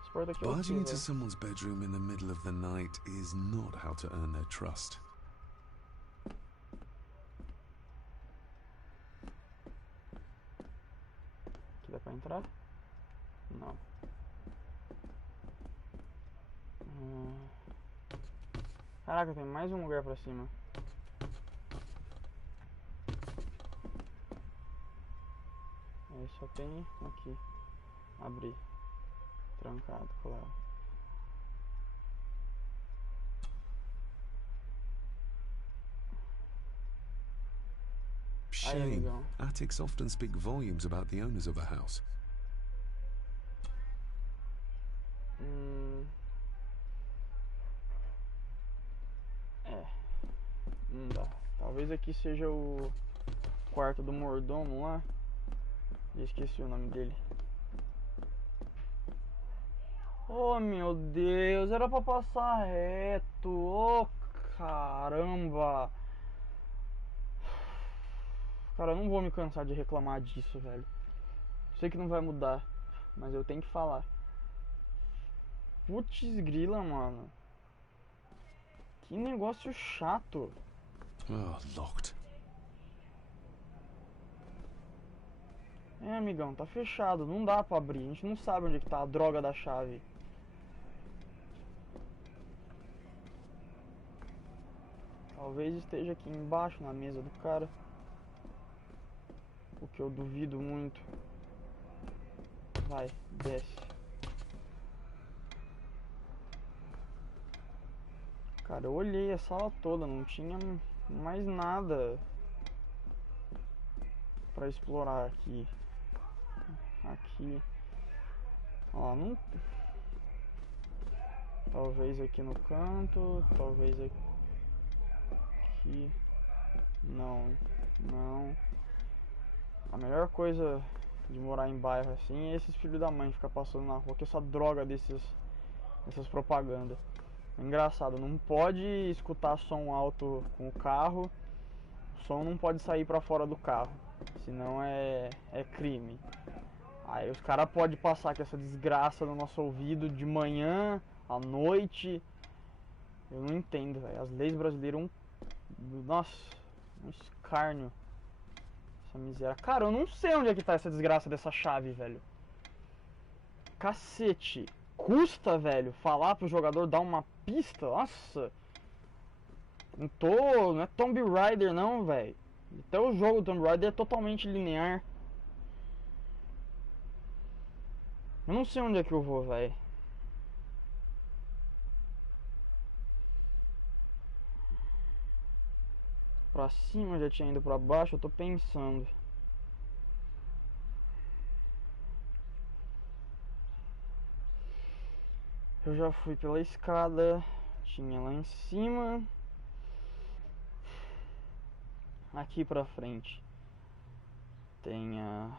Essa porta aqui é o Barging quê, into velho? someone's bedroom in the middle of the night is not how to earn their trust. Aqui dá pra entrar? Não. Caraca, tem mais um lugar pra cima. Aí só tem aqui. Abrir. Trancado, claro. Shame. amigão. Attics often speak volumes about the owners of a house. É. Não dá. Talvez aqui seja o quarto do mordomo lá. Já esqueci o nome dele. Oh, meu Deus, era pra passar reto. Oh, caramba. Cara, eu não vou me cansar de reclamar disso, velho. Sei que não vai mudar, mas eu tenho que falar. Putz grila, mano. Que negócio chato. Oh, locked. É, amigão, tá fechado. Não dá pra abrir. A gente não sabe onde é que tá a droga da chave. Talvez esteja aqui embaixo, na mesa do cara. O que eu duvido muito. Vai, desce. Cara, eu olhei a sala toda, não tinha mais nada pra explorar aqui. Aqui. Ó, não... Talvez aqui no canto, talvez aqui. Não, não. A melhor coisa de morar em bairro assim é esses filhos da mãe ficar passando na rua, que essa droga dessas propagandas. Engraçado, não pode escutar som alto com o carro, o som não pode sair pra fora do carro, senão é crime. Aí os caras podem passar com essa desgraça no nosso ouvido de manhã, à noite. Eu não entendo, velho. As leis brasileiras nossa, um escárnio. Essa miséria. Cara, eu não sei onde é que tá essa desgraça dessa chave, velho. Cacete. Custa, velho, falar pro jogador dar uma pista? Nossa. Não é Tomb Raider não, velho. Até o jogo Tomb Raider é totalmente linear. Eu não sei onde é que eu vou, velho. Pra cima, já tinha ido pra baixo, eu tô pensando. Eu já fui pela escada, tinha lá em cima. Aqui pra frente tem a...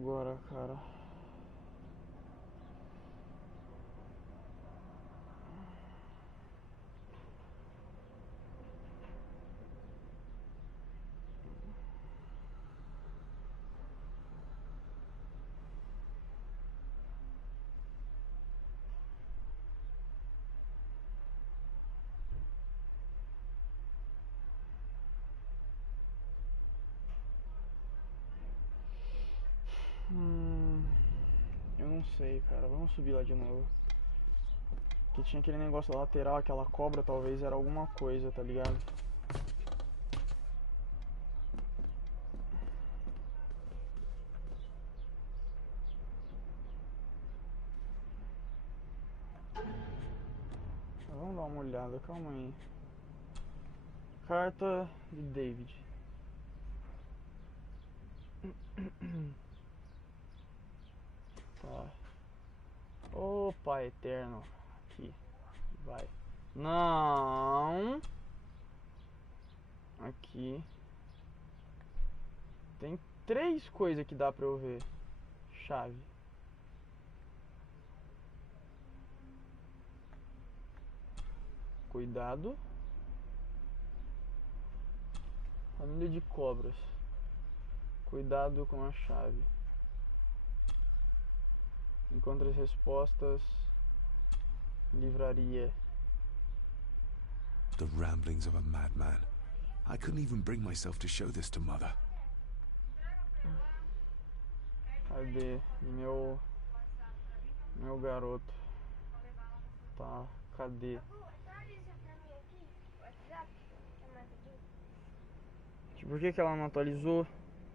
agora, cara? Eu não sei, cara. Vamos subir lá de novo. Que tinha aquele negócio lateral, aquela cobra, talvez era alguma coisa, tá ligado? Vamos dar uma olhada, calma aí. Carta de David. Tá. Ô Pai Eterno. Aqui. Vai. Não. Aqui. Tem 3 coisas que dá pra eu ver. Chave. Cuidado. Família de cobras. Cuidado com a chave. Encontre as respostas. Livraria. The ramblings of a madman. I couldn't even bring myself to show this to Mother. Cadê? Meu garoto. Tá, cadê? Por que ela não atualizou?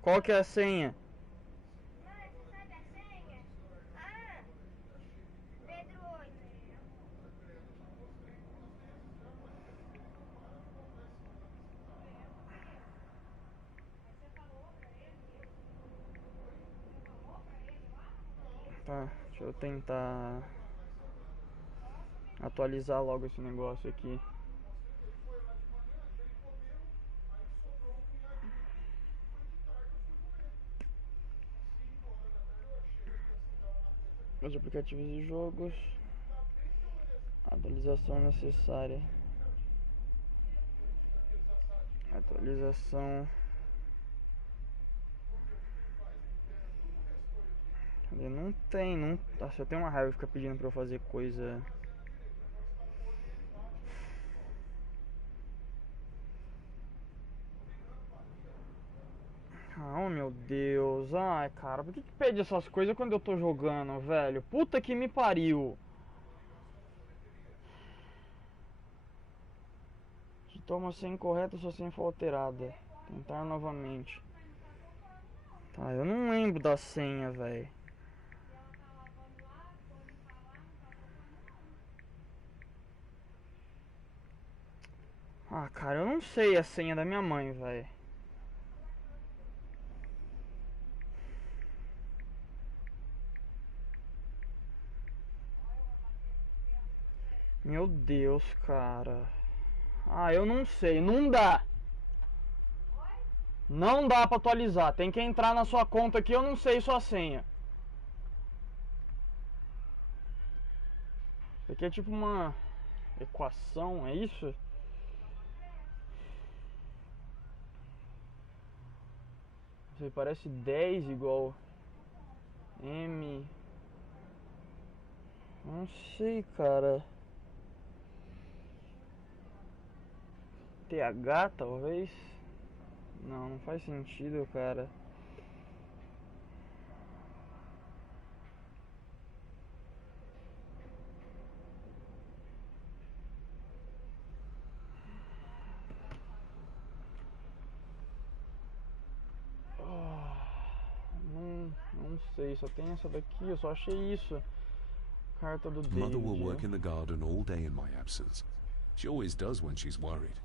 Qual que é a senha? Tá, deixa eu tentar atualizar logo esse negócio aqui. Os aplicativos de jogos. Atualização necessária. Atualização. Cadê? Não tem, não. Nossa, eu tenho uma raiva de ficar pedindo pra eu fazer coisa. Oh meu Deus, ai cara, por que pede essas coisas quando eu tô jogando, velho? Puta que me pariu. Toma senha incorreta, sua senha foi alterada. Tentar novamente. Tá, eu não lembro da senha, velho. Ah, cara, eu não sei a senha da minha mãe, velho. Meu Deus, cara. Ah, eu não sei, não dá. Não dá pra atualizar, tem que entrar na sua conta aqui, eu não sei sua senha. Isso aqui é tipo uma equação, é isso? Isso aí parece 10 igual M. Não sei, cara. TH talvez? Não, não faz sentido, cara. Não sei, só tem essa daqui, eu só achei isso. Carta do David. Mother will work in the garden all day in my absence. She always does when she's worried.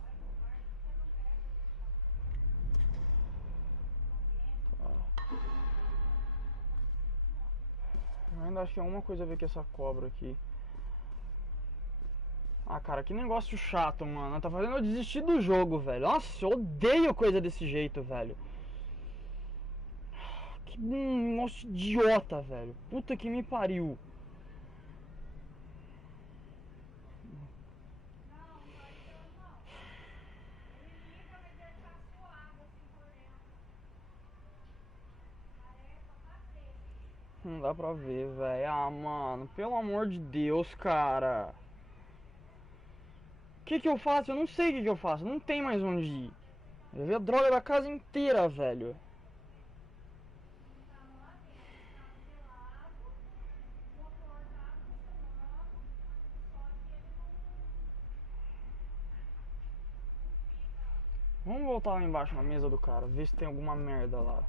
Eu ainda acho que é uma coisa a ver com essa cobra aqui. Ah, cara, que negócio chato, mano. Tá fazendo eu desistir do jogo, velho. Nossa, eu odeio coisa desse jeito, velho. Que negócio idiota, velho. Puta que me pariu. Não dá pra ver, velho. Ah, mano, pelo amor de Deus, cara. O que eu faço? Eu não sei o que eu faço. Não tem mais onde ir. Eu vi a droga da casa inteira, velho. Vamos voltar lá embaixo na mesa do cara, ver se tem alguma merda lá.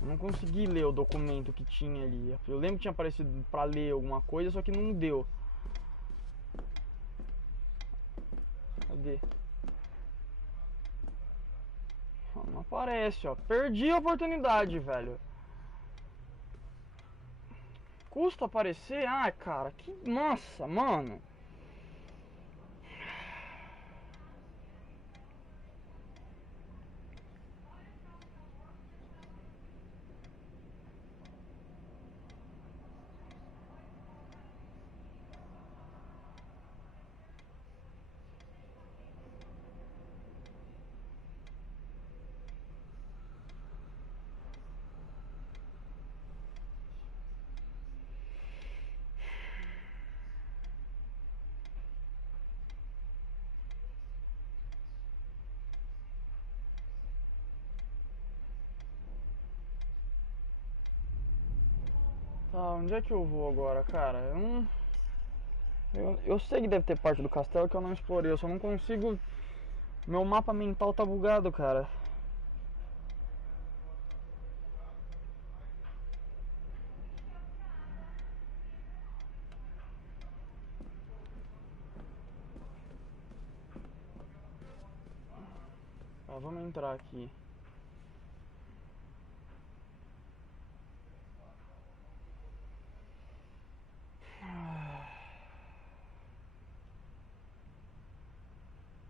Eu não consegui ler o documento que tinha ali. Eu lembro que tinha aparecido pra ler alguma coisa, só que não deu. Cadê? Não aparece, ó. Perdi a oportunidade, velho. Custa aparecer? Ah, cara, que massa, mano. Tá, onde é que eu vou agora, cara? Eu sei que deve ter parte do castelo que eu não explorei, eu só não consigo. Meu mapa mental tá bugado, cara. Tá, vamos entrar aqui.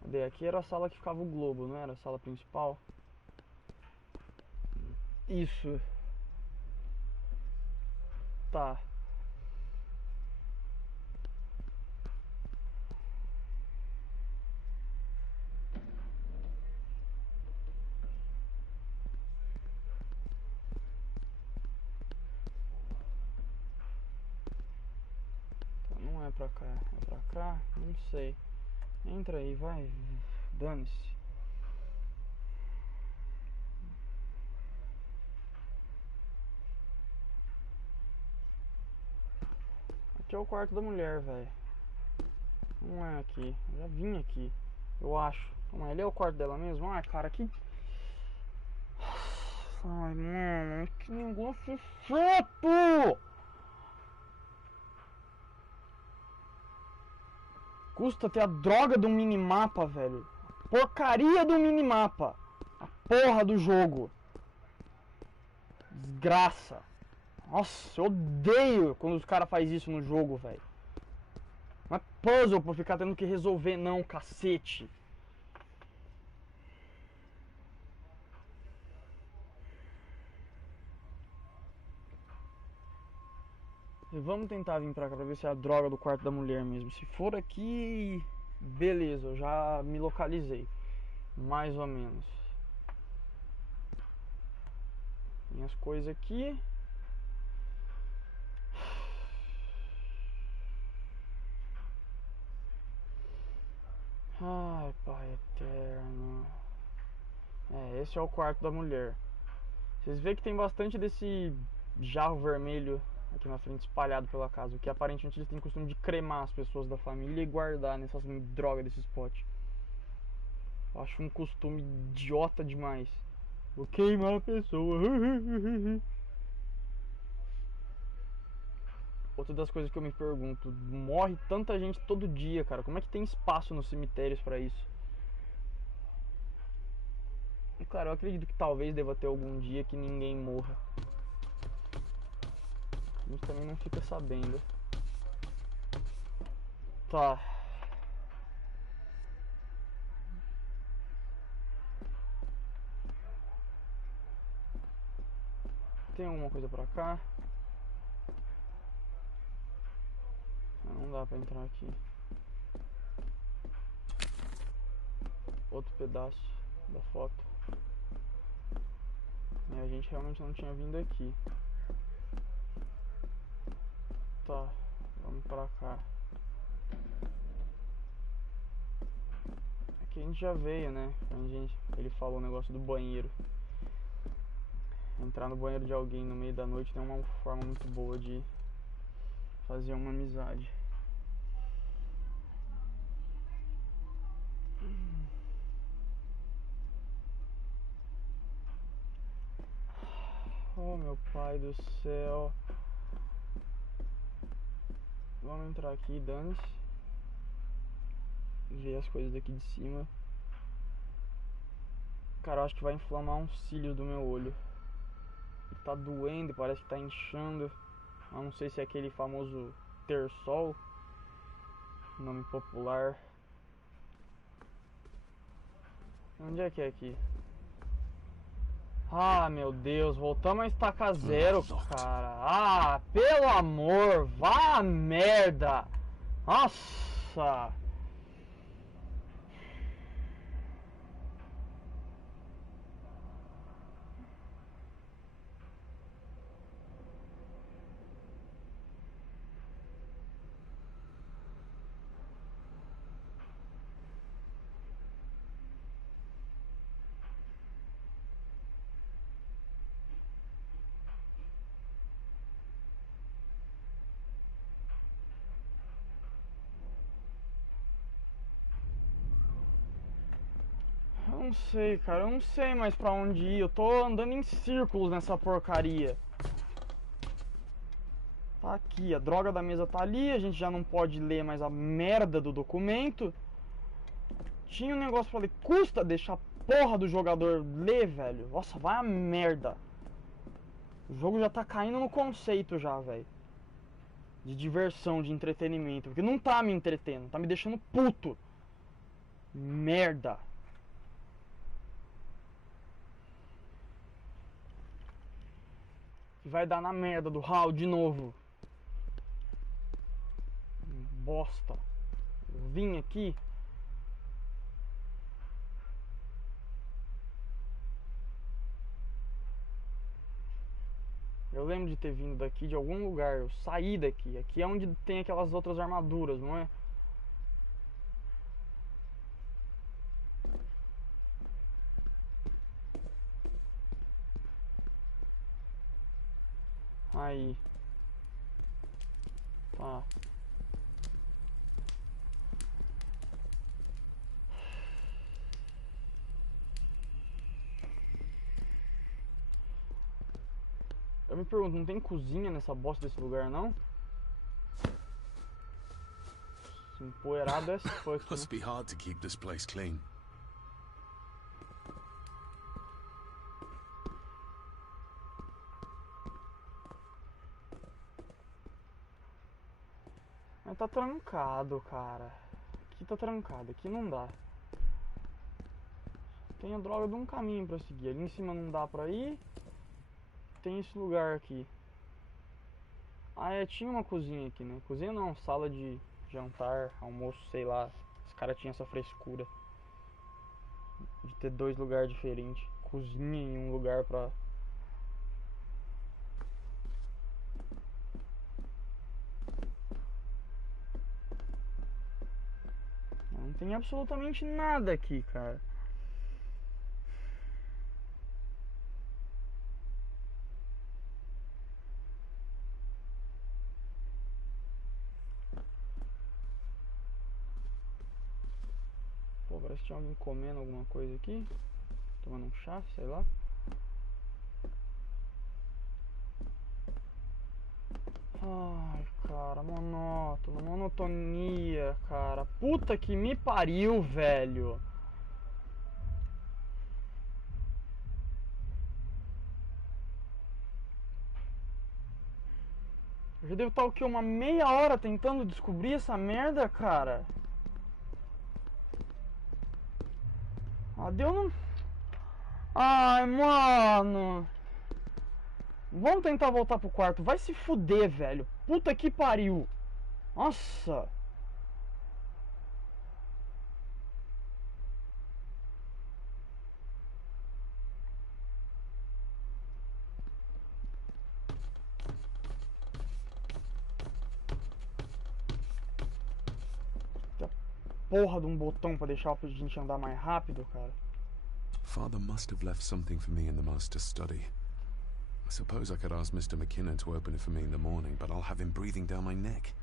Cadê? Aqui era a sala que ficava o globo, não era a sala principal? Isso. Tá. Tá, não é pra cá. É pra cá? Não sei. Entra aí, vai. Dane-se. Aqui é o quarto da mulher, velho. Não é aqui. Eu já vim aqui. Eu acho. Não, ele é o quarto dela mesmo? Ah, cara, que... Ai, mano, que negócio chato! Custa ter a droga do minimapa, velho. Porcaria do minimapa. A porra do jogo. Desgraça. Nossa, eu odeio quando os caras fazem isso no jogo, velho. Não é puzzle pra ficar tendo que resolver, não, cacete. E vamos tentar vir pra cá pra ver se é a droga do quarto da mulher mesmo. Se for aqui, beleza, eu já me localizei. Mais ou menos. Tem as coisas aqui. Ai, pai eterno. É, esse é o quarto da mulher. Vocês veem que tem bastante desse jarro vermelho aqui na frente espalhado pela casa. O que aparentemente eles têm costume de cremar as pessoas da família e guardar nessas drogas desses potes. Eu acho um costume idiota demais. Vou queimar a pessoa. Outra das coisas que eu me pergunto, morre tanta gente todo dia, cara. Como é que tem espaço nos cemitérios pra isso? E claro, eu acredito que talvez deva ter algum dia que ninguém morra. A gente também não fica sabendo. Tá. Tem alguma coisa pra cá? Não dá pra entrar aqui. Outro pedaço da foto. A gente realmente não tinha vindo aqui. Tá, vamos pra cá. Aqui a gente já veio, né? Ele falou o negócio do banheiro. Entrar no banheiro de alguém no meio da noite não é uma forma muito boa de fazer uma amizade. Oh, meu pai do céu. Vamos entrar aqui, dane-se. Ver as coisas daqui de cima. Cara, eu acho que vai inflamar uns cílios do meu olho. Tá doendo, parece que tá inchando. Eu não sei se é aquele famoso terçol, nome popular. Onde é que é aqui? Ah, meu Deus, voltamos a estaca zero, cara. Ah, pelo amor, vá a merda. Nossa. Eu não sei, cara, eu não sei mais pra onde ir. Eu tô andando em círculos nessa porcaria. Tá aqui, a droga da mesa tá ali. A gente já não pode ler mais a merda do documento. Tinha um negócio pra ler. Custa deixar a porra do jogador ler, velho. Nossa, vai a merda. O jogo já tá caindo no conceito já, velho. De diversão, de entretenimento. Porque não tá me entretendo, tá me deixando puto. Merda. Vai dar na merda do Hall de novo. Bosta. Eu vim aqui. Eu lembro de ter vindo daqui de algum lugar. Eu saí daqui. Aqui é onde tem aquelas outras armaduras, não é? Aí. Tá. Eu me pergunto, não tem cozinha nessa bosta desse lugar, não? Empoeirado as fuck, né? Must be hard to keep this place clean. Mas tá trancado, cara. Aqui tá trancado, aqui não dá. Tem a droga de um caminho pra seguir. Ali em cima não dá pra ir. Tem esse lugar aqui. Ah, é, tinha uma cozinha aqui, né? Cozinha não, sala de jantar, almoço, sei lá. Os caras tinham essa frescura de ter dois lugares diferentes. Cozinha em um lugar pra... Não tem absolutamente nada aqui, cara. Pô, parece que tinha alguém comendo alguma coisa aqui. Tomando um chá, sei lá. Ai, cara, monótono, monotonia, cara. Puta que me pariu, velho. Eu já devo estar o quê? Uma meia hora tentando descobrir essa merda, cara. Ah, deu não... Ai, mano. Vamos tentar voltar pro quarto. Vai se fuder, velho. Puta que pariu. Nossa. Tem a porra de um botão pra deixar a gente andar mais rápido, cara. Father must have left something for me in the master's study. I suppose I could ask Mr. McKinnon to open it for me in the morning, but I'll have him breathing down my neck.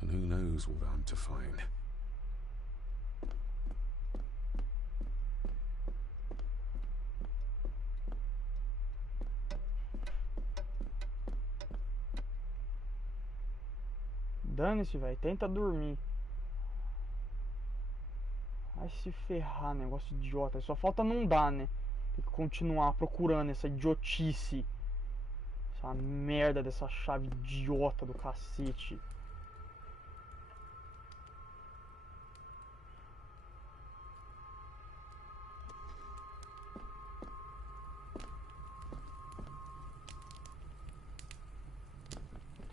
And who knows what I'm to find. Dane-se, velho. Tenta dormir. Vai se ferrar, negócio idiota. Só falta não dar, né? Tem que continuar procurando essa idiotice. Essa merda dessa chave idiota do cacete.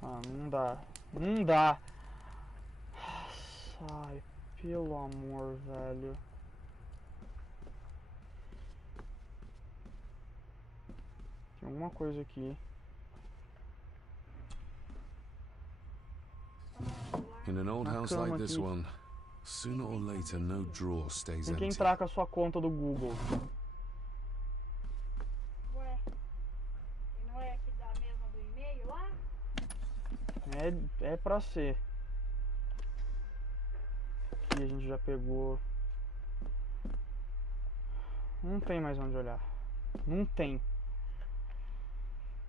Ah, não dá. Não dá. Ai, pelo amor, velho. Tem alguma coisa aqui. In an old Na house cama like this aqui. one, sooner or later no drawer stays Tem que empty. entrar com a sua conta do Google. Ué, e não é aqui da mesma do e-mail lá? É pra ser. Aqui a gente já pegou. Não tem mais onde olhar. Não tem.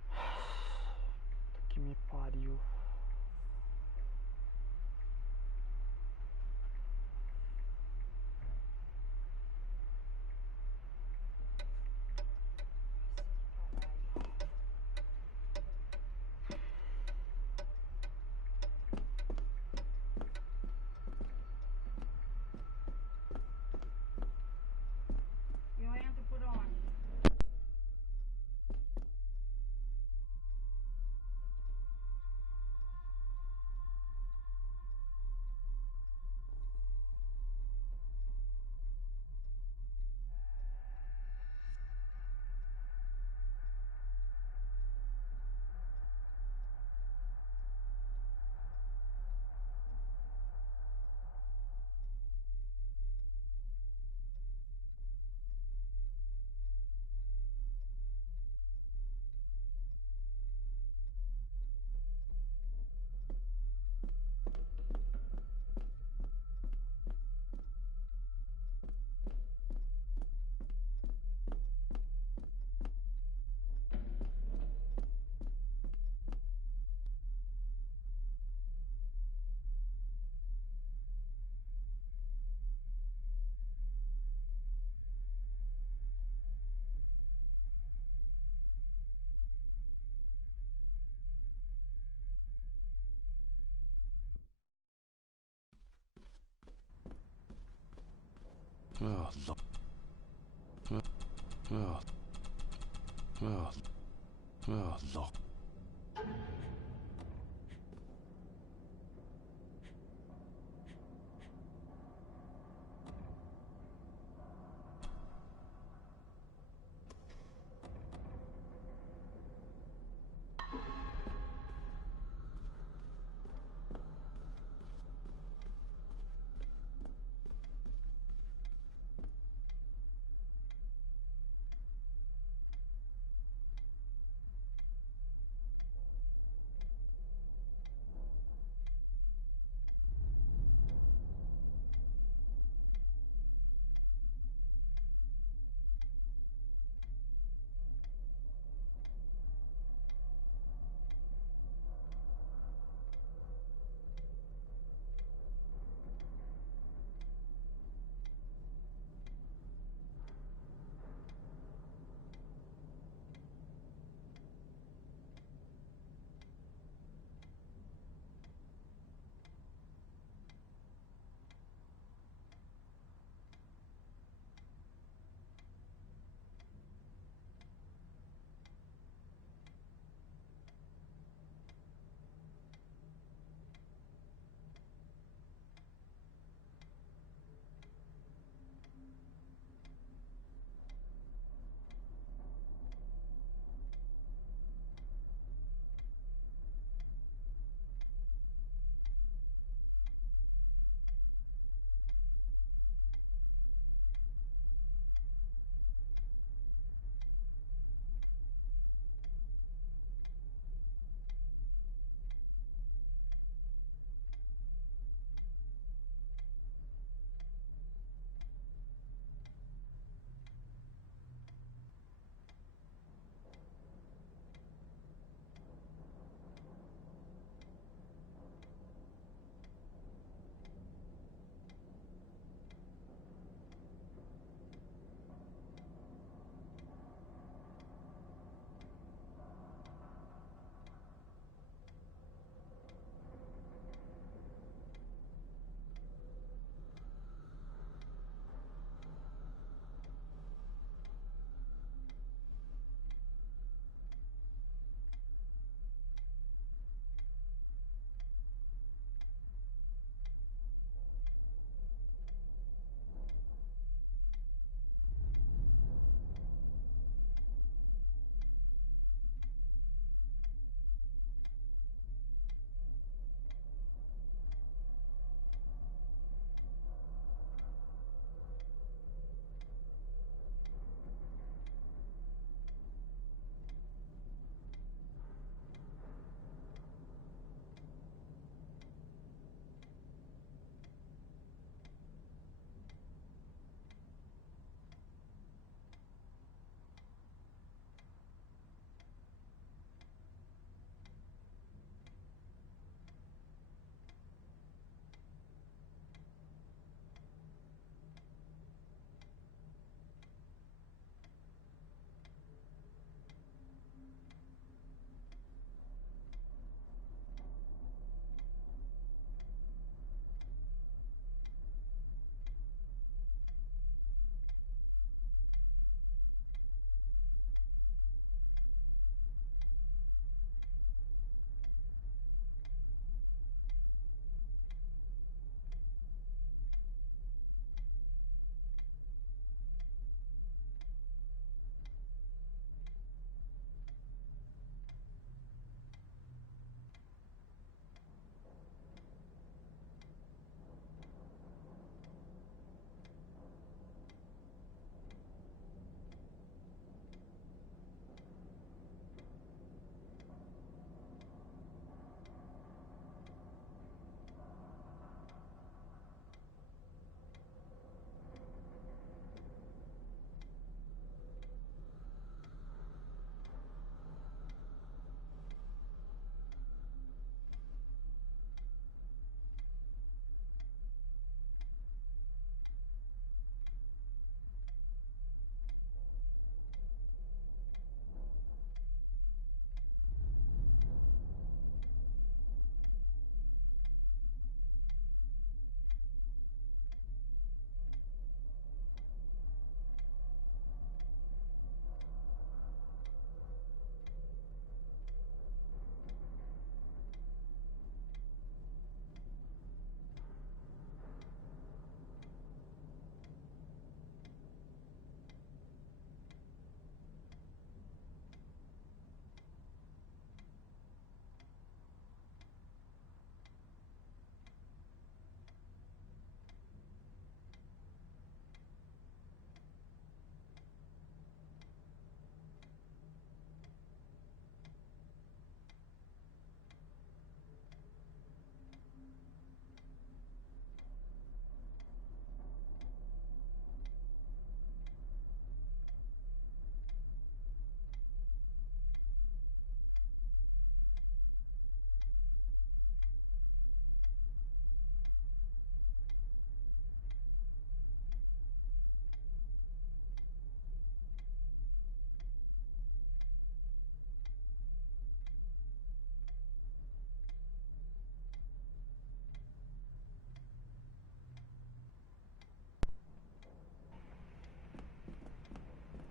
Puta que me pariu. Eu entro por onde? Oh, look. Oh. Oh. Oh, look.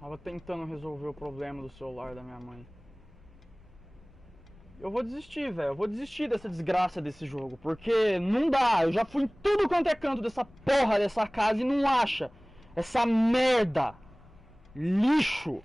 Tava tentando resolver o problema do celular da minha mãe. Eu vou desistir, velho. Eu vou desistir dessa desgraça desse jogo. Porque não dá. Eu já fui em tudo quanto é canto dessa porra dessa casa e não acha. Essa merda. Lixo.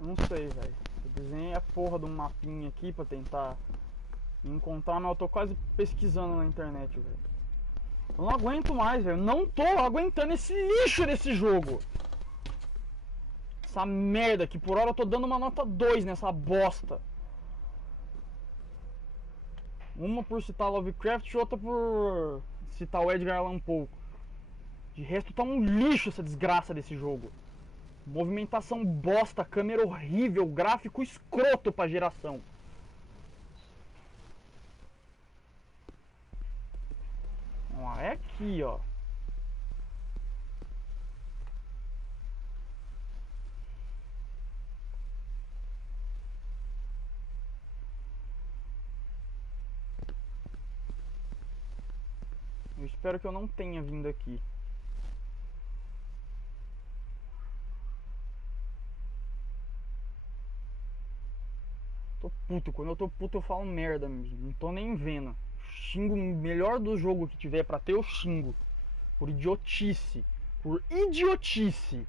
Não sei, velho. Eu desenhei a porra de um mapinha aqui pra tentar encontrar, mas eu tô quase pesquisando na internet, velho. Eu não aguento mais, velho. Não tô aguentando esse lixo desse jogo. Essa merda que por hora eu tô dando uma nota 2 nessa bosta. Uma por citar Lovecraft e outra por citar o Edgar Allan Poe. De resto tá um lixo essa desgraça desse jogo. Movimentação bosta, câmera horrível, gráfico escroto pra geração. É aqui, ó. Eu espero que eu não tenha vindo aqui. Tô puto, quando eu tô puto eu falo merda mesmo. Não tô nem vendo. Xingo o melhor do jogo que tiver pra ter, eu xingo. Por idiotice. Por idiotice.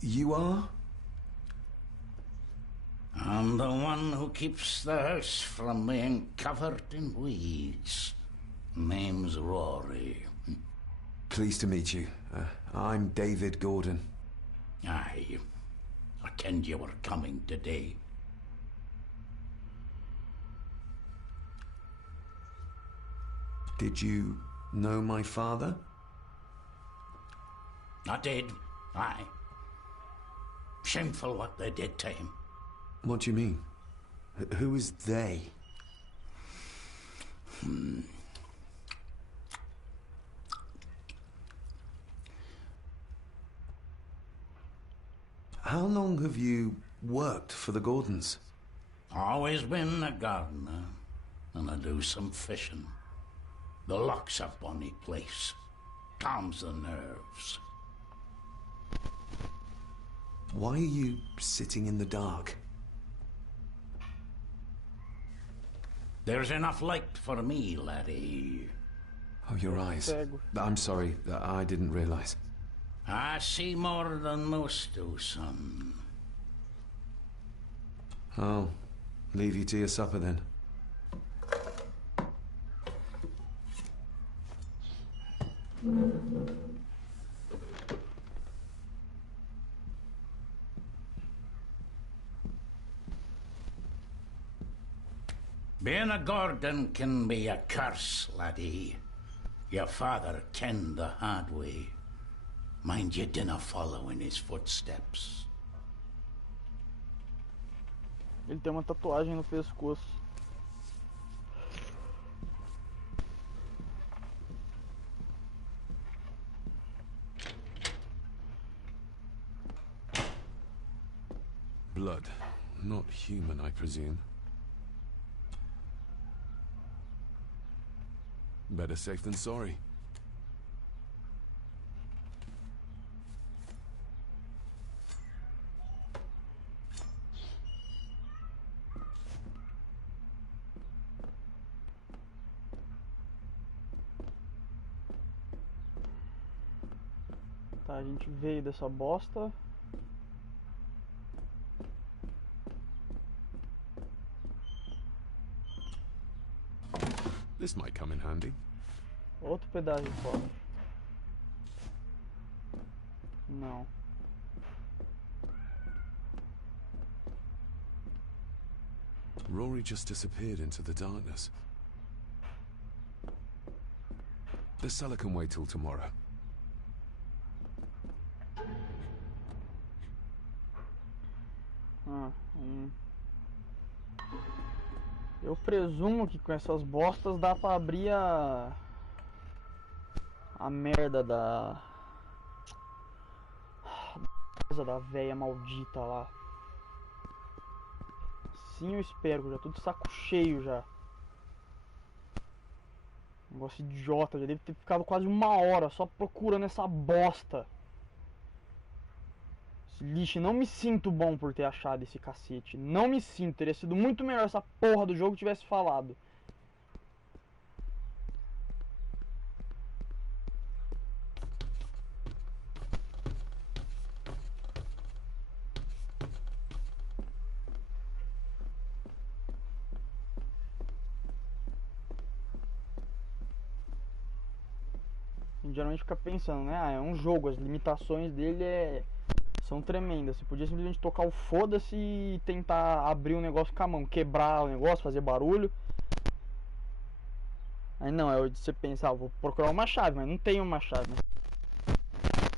You are? I'm the one who keeps the house from being covered in weeds. Name's Rory. Pleased to meet you. I'm David Gordon. Aye. I kenned you were coming today. Did you know my father? I did. Aye. Shameful what they did to him. What do you mean? Who is they? How long have you worked for the Gordons? Always been a gardener, and I do some fishing. The loch's a bonny place. Calms the nerves. Why are you sitting in the dark? There's enough light for me, laddie. Oh, your eyes. I'm sorry, I didn't realize. I see more than most do, son. I'll leave you to your supper then. Being a Gordon can be a curse, laddie. Your father kenned the hard way. Mind you dinna follow in his footsteps. Ele tem uma tatuagem no pescoço. Blood. Not human, I presume. Better safe than sorry. Tá, a gente veio dessa bosta. This might come in handy. Outro pedaço de fora. Não. Rory just disappeared into the darkness. The cellar can wait till tomorrow. Eu presumo que com essas bostas dá pra abrir a merda da casa da véia maldita lá. Sim, eu espero, já tô de saco cheio já. Negócio idiota, já deve ter ficado quase 1 hora só procurando essa bosta. Lixe, não me sinto bom por ter achado esse cacete. Não me sinto. Teria sido muito melhor essa porra do jogo tivesse falado. A gente geralmente fica pensando, né? Ah, é um jogo, as limitações dele são tremendas. Você podia simplesmente tocar o foda-se e tentar abrir um negócio com a mão, quebrar o negócio, fazer barulho. Aí não, é você pensar, vou procurar uma chave, mas não tem uma chave, né?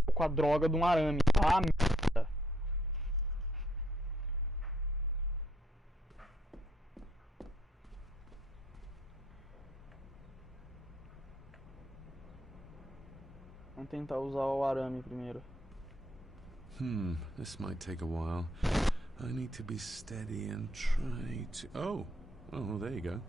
Tô com a droga de um arame. Ah, merda. Vamos tentar usar o arame primeiro. This might take a while. I need to be steady and try to... Oh, there you go.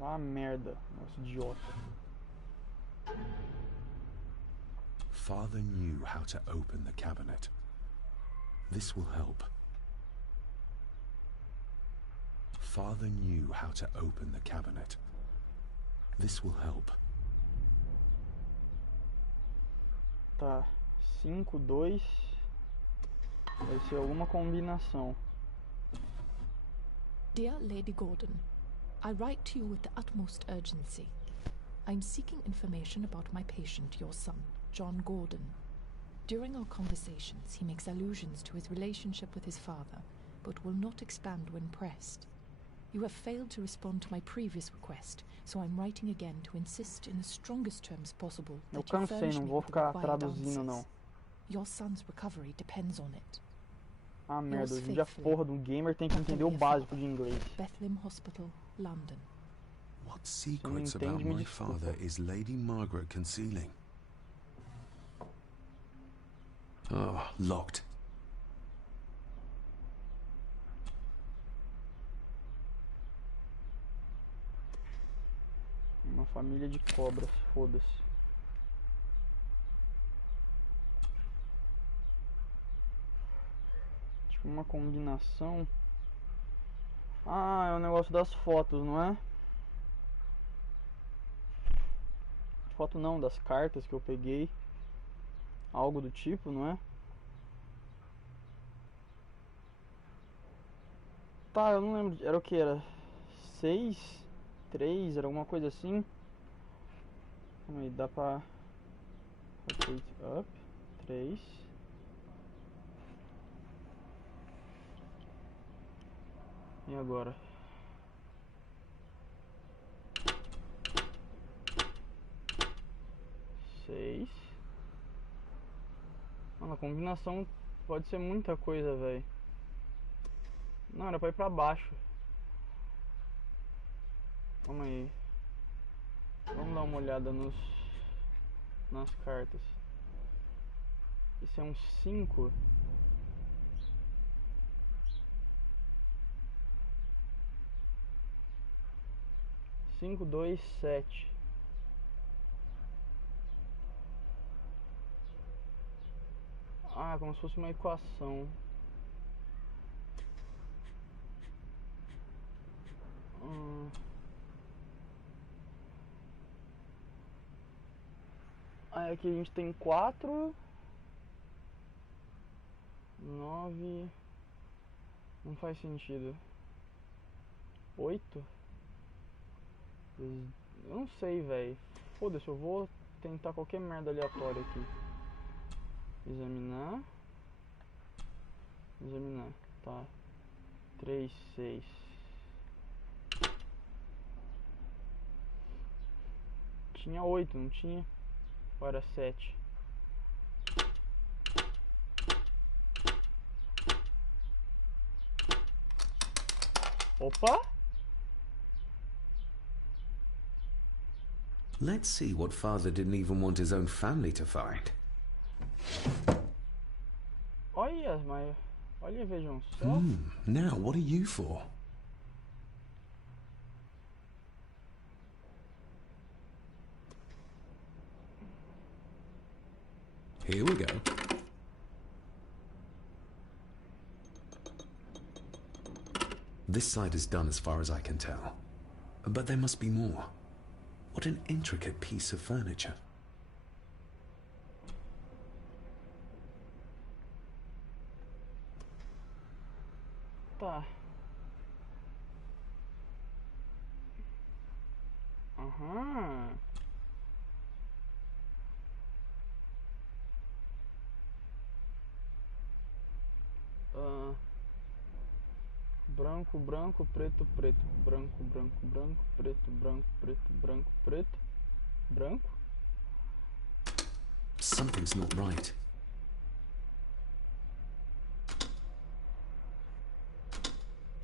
Ah, merda. Nossa, idiota. Father knew how to open the cabinet. This will help. Father knew how to open the cabinet. This will help. Tá. 5, 2. Vai ser alguma combinação. Dear Lady Gordon, I write to you with the utmost urgency. I'm seeking information about my patient, your son, John Gordon. During our conversations, he makes allusions to his relationship with his father, but will not expand when pressed. You have failed to respond to my previous request, so I'm writing again to insist in the strongest terms possible Eu that you cansei, furnish não me vou with ficar required traduzindo não. answers. Your son's recovery depends on it. Ah, merda, hoje em dia a porra do gamer tem que entender o básico de inglês. Bethlehem Hospital, London. What secrets about my father is Lady Margaret concealing? Oh, locked. Uma família de cobras, foda-se. Tipo uma combinação. Ah, é o negócio das fotos, não é? Foto não, das cartas que eu peguei. Algo do tipo, não é? Tá, eu não lembro. Era o que? Era 6, 3, era alguma coisa assim. Calma aí, dá pra... Rotate up, 3. E agora? Seis. Mano, a combinação pode ser muita coisa, velho. Não, era pra ir pra baixo. Calma aí. Vamos dar uma olhada nas cartas. Esse é um 5. Cinco, 2, 7. Ah, como se fosse uma equação. Aí aqui a gente tem 4, 9. Não faz sentido. 8. Eu não sei, velho. Foda-se, eu vou tentar qualquer merda aleatória aqui. Examinar. Examinar. Tá. 3, 6. Tinha 8, não tinha? Ou era 7? Opa! Let's see what father didn't even want his own family to find. Olha, mas... Olha, vejam só. Now, what are you for? Here we go. This side is done as far as I can tell. But there must be more. What an intricate piece of furniture. Tá. Aham. Branco, branco, preto, preto. Branco, branco, branco, preto, branco, preto, branco, preto. Branco? Something's not right.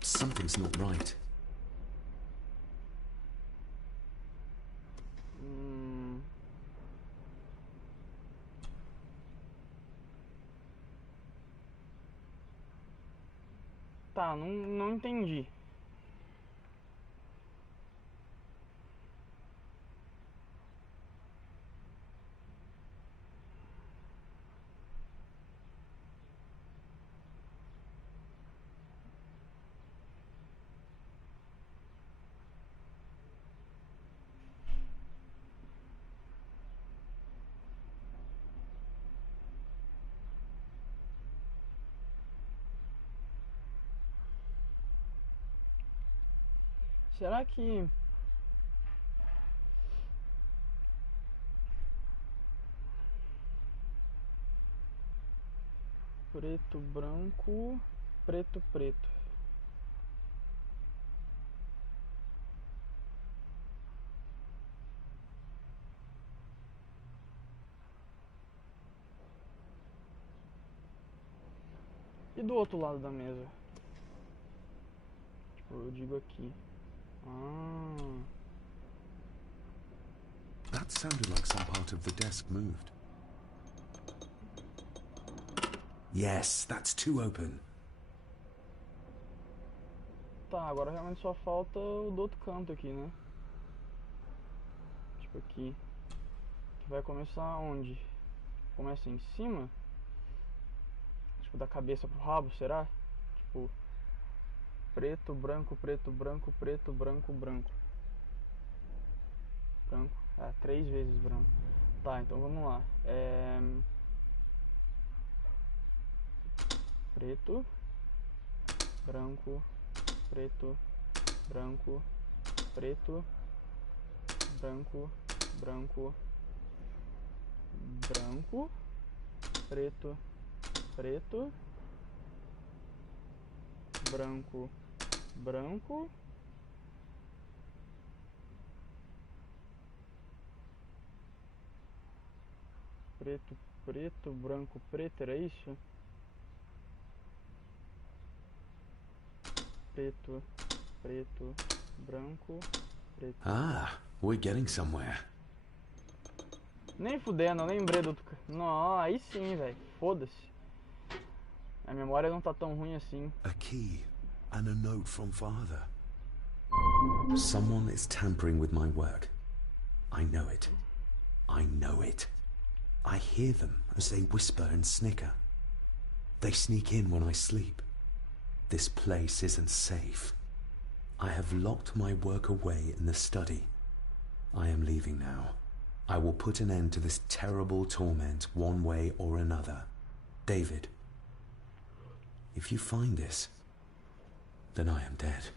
Something's not right. Tá, não entendi. Será que preto, branco, preto, preto? E do outro lado da mesa? Tipo, eu digo aqui. That sounded like some part of the desk moved. Yes, that's two open. Tá, agora realmente só falta o do outro canto aqui, né? Tipo aqui. Que vai começar onde? Começa em cima? Tipo, da cabeça pro rabo, será? Tipo, preto, branco, preto, branco, preto, branco, branco. Branco. 3 vezes branco. Tá, então vamos lá. Preto, branco, preto, branco, preto, branco, branco, branco, preto, preto, branco, branco, preto, preto, branco, preto, era isso? Preto, preto, branco, preto. Ah, we're getting somewhere. Nem fudendo, eu lembrei do outro. Não, aí sim, velho. Foda-se. A memória não tá tão ruim assim. A key and a note from father. Someone is tampering with my work. I know it. I know it. I hear them as they whisper and snicker. They sneak in when I sleep. This place isn't safe. I have locked my work away in the study. I am leaving now. I will put an end to this terrible torment one way or another. David, if you find this, then I am dead.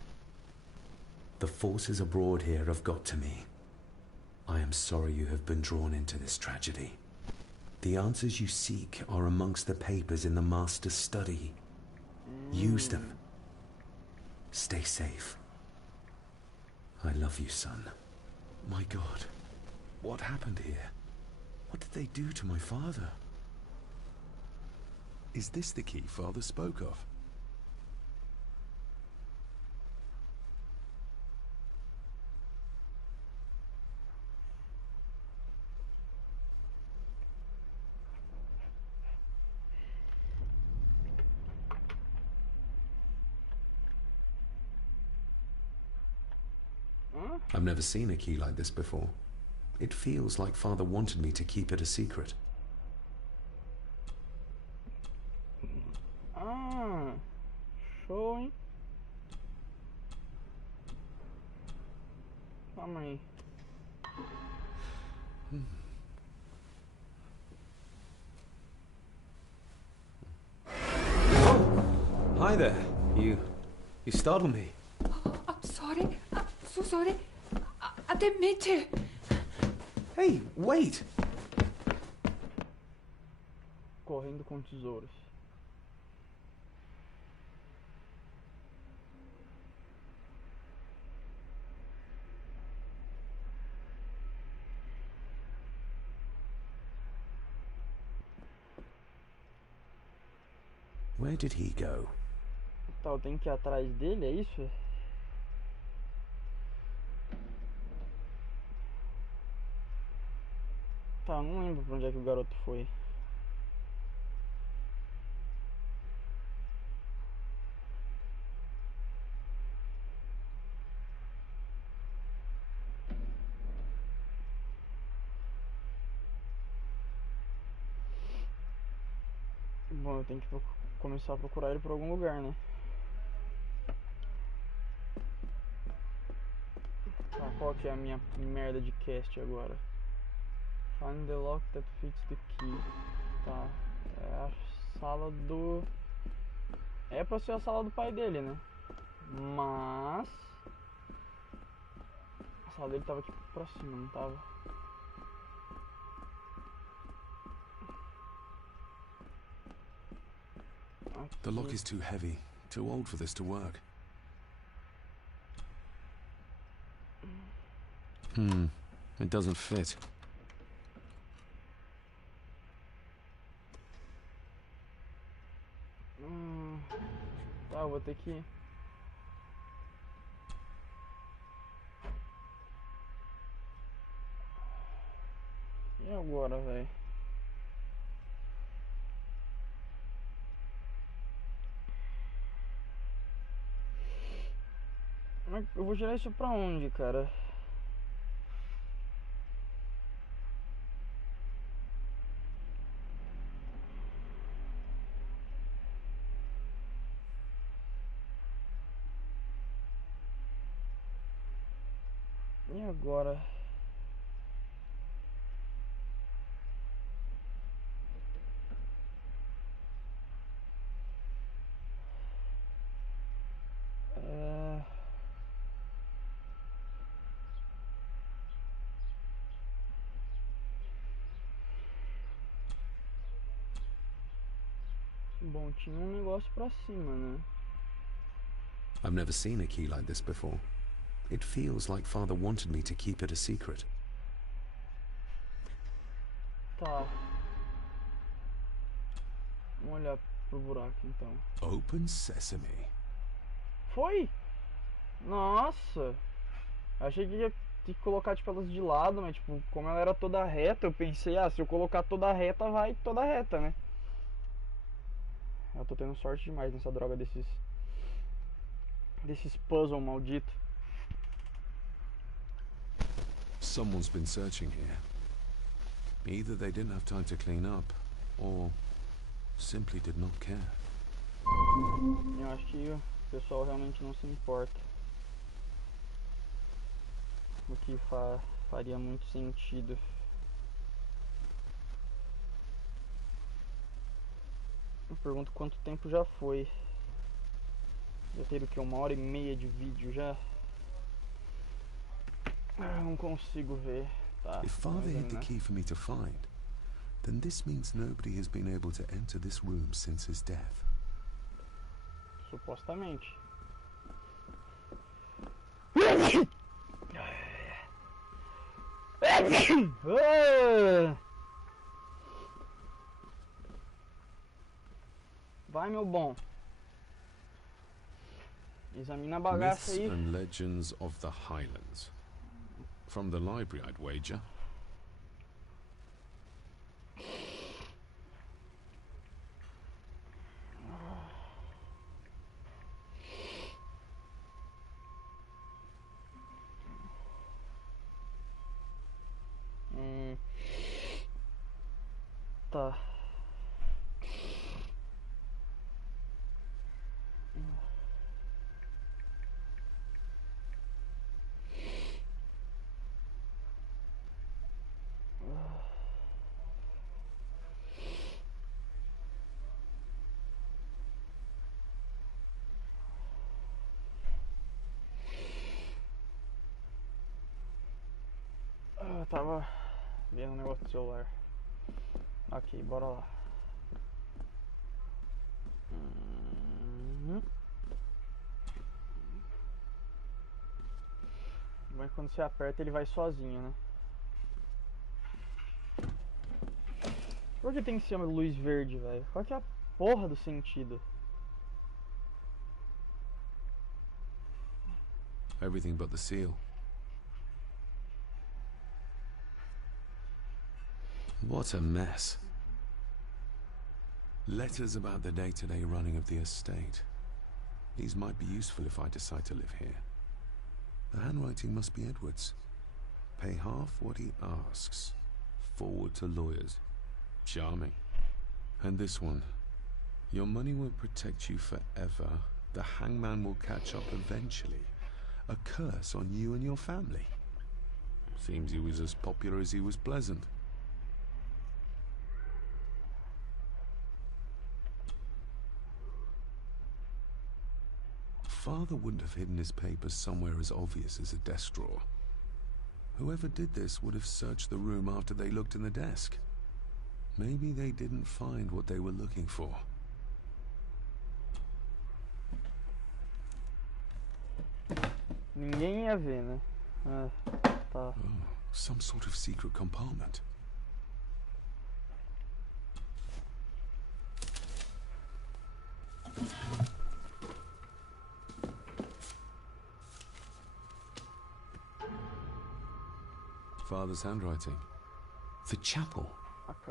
The forces abroad here have got to me. I am sorry you have been drawn into this tragedy. The answers you seek are amongst the papers in the master's study. Use them. Stay safe. I love you, son. My God, what happened here? What did they do to my father? Is this the key father spoke of? I've never seen a key like this before. It feels like father wanted me to keep it a secret. Calma aí. Hi there. You startled me. Oh, I'm sorry. I'm so sorry. I didn't mean to. Hey, wait. Correndo com tesouros. Where did he go? Tá, eu tenho que ir atrás dele, é isso? Tá, não lembro pra onde é que o garoto foi. Bom, eu tenho que começar a procurar ele por algum lugar, né? Tá, qual que é a minha merda de cast agora? Find the lock that fits the key. Tá, é a sala do... É pra ser a sala do pai dele, né? Mas... a sala dele tava aqui pra cima, não tava? The lock is too heavy, too old for this to work. It doesn't fit. Tá, eu vou ter que... E agora, velho? Eu vou girar isso pra onde, cara? E agora? Bom, tinha um negócio pra cima, né? I've never seen a key like this before. It feels like Father wanted me to keep it a secret. Tá. Vamos olhar pro buraco, então. Open sesame. Foi? Nossa! Achei que ia ter que colocar, tipo, elas de lado, mas, tipo, como ela era toda reta, eu pensei, se eu colocar toda reta, vai toda reta, né? Eu tô tendo sorte demais nessa droga desses puzzle maldito. Someone's been searching here. Either they didn't have time to clean up, or simply did not care. Eu acho que o pessoal realmente não se importa. O que faria muito sentido. Eu pergunto quanto tempo já foi. Já teve o que? 1h30 de vídeo já? Não consigo ver. Tá, If Father hid the key for me to find, then this means nobody has been able to enter this room since his death. Supostamente. Vai, meu bom. Examina a bagaça Myths aí. and Legends of the Highlands. From the library, I'd wager. Tá. Eu tava vendo um negócio do celular. Ok, bora lá. Mas quando você aperta ele vai sozinho, né? Por que tem que ser uma luz verde, velho? Qual que é a porra do sentido? Everything but the seal. What a mess. Letters about the day-to-day running of the estate. These might be useful if I decide to live here. The handwriting must be Edward's. Pay half what he asks. Forward to lawyers. Charming. And this one. Your money will protect you forever. The hangman will catch up eventually. A curse on you and your family. Seems he was as popular as he was pleasant. Father wouldn't have hidden his papers somewhere as obvious as a desk drawer. Whoever did this would have searched the room after they looked in the desk. Maybe they didn't find what they were looking for. Ninguém ia ver, né? Tá. Oh, some sort of secret compartment. Father's handwriting. The chapel.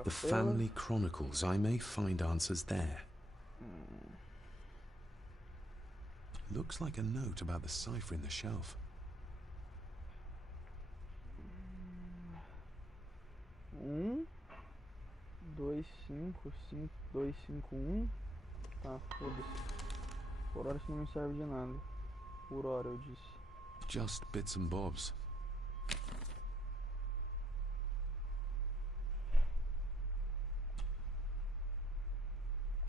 The family chronicles. I may find answers there. Looks like a note about the cipher in the shelf. 2, 5, 5, 2, 5, 1. Tá, foda-se. Por hora isso não me serve de nada. Por hora eu disse. Just bits and bobs.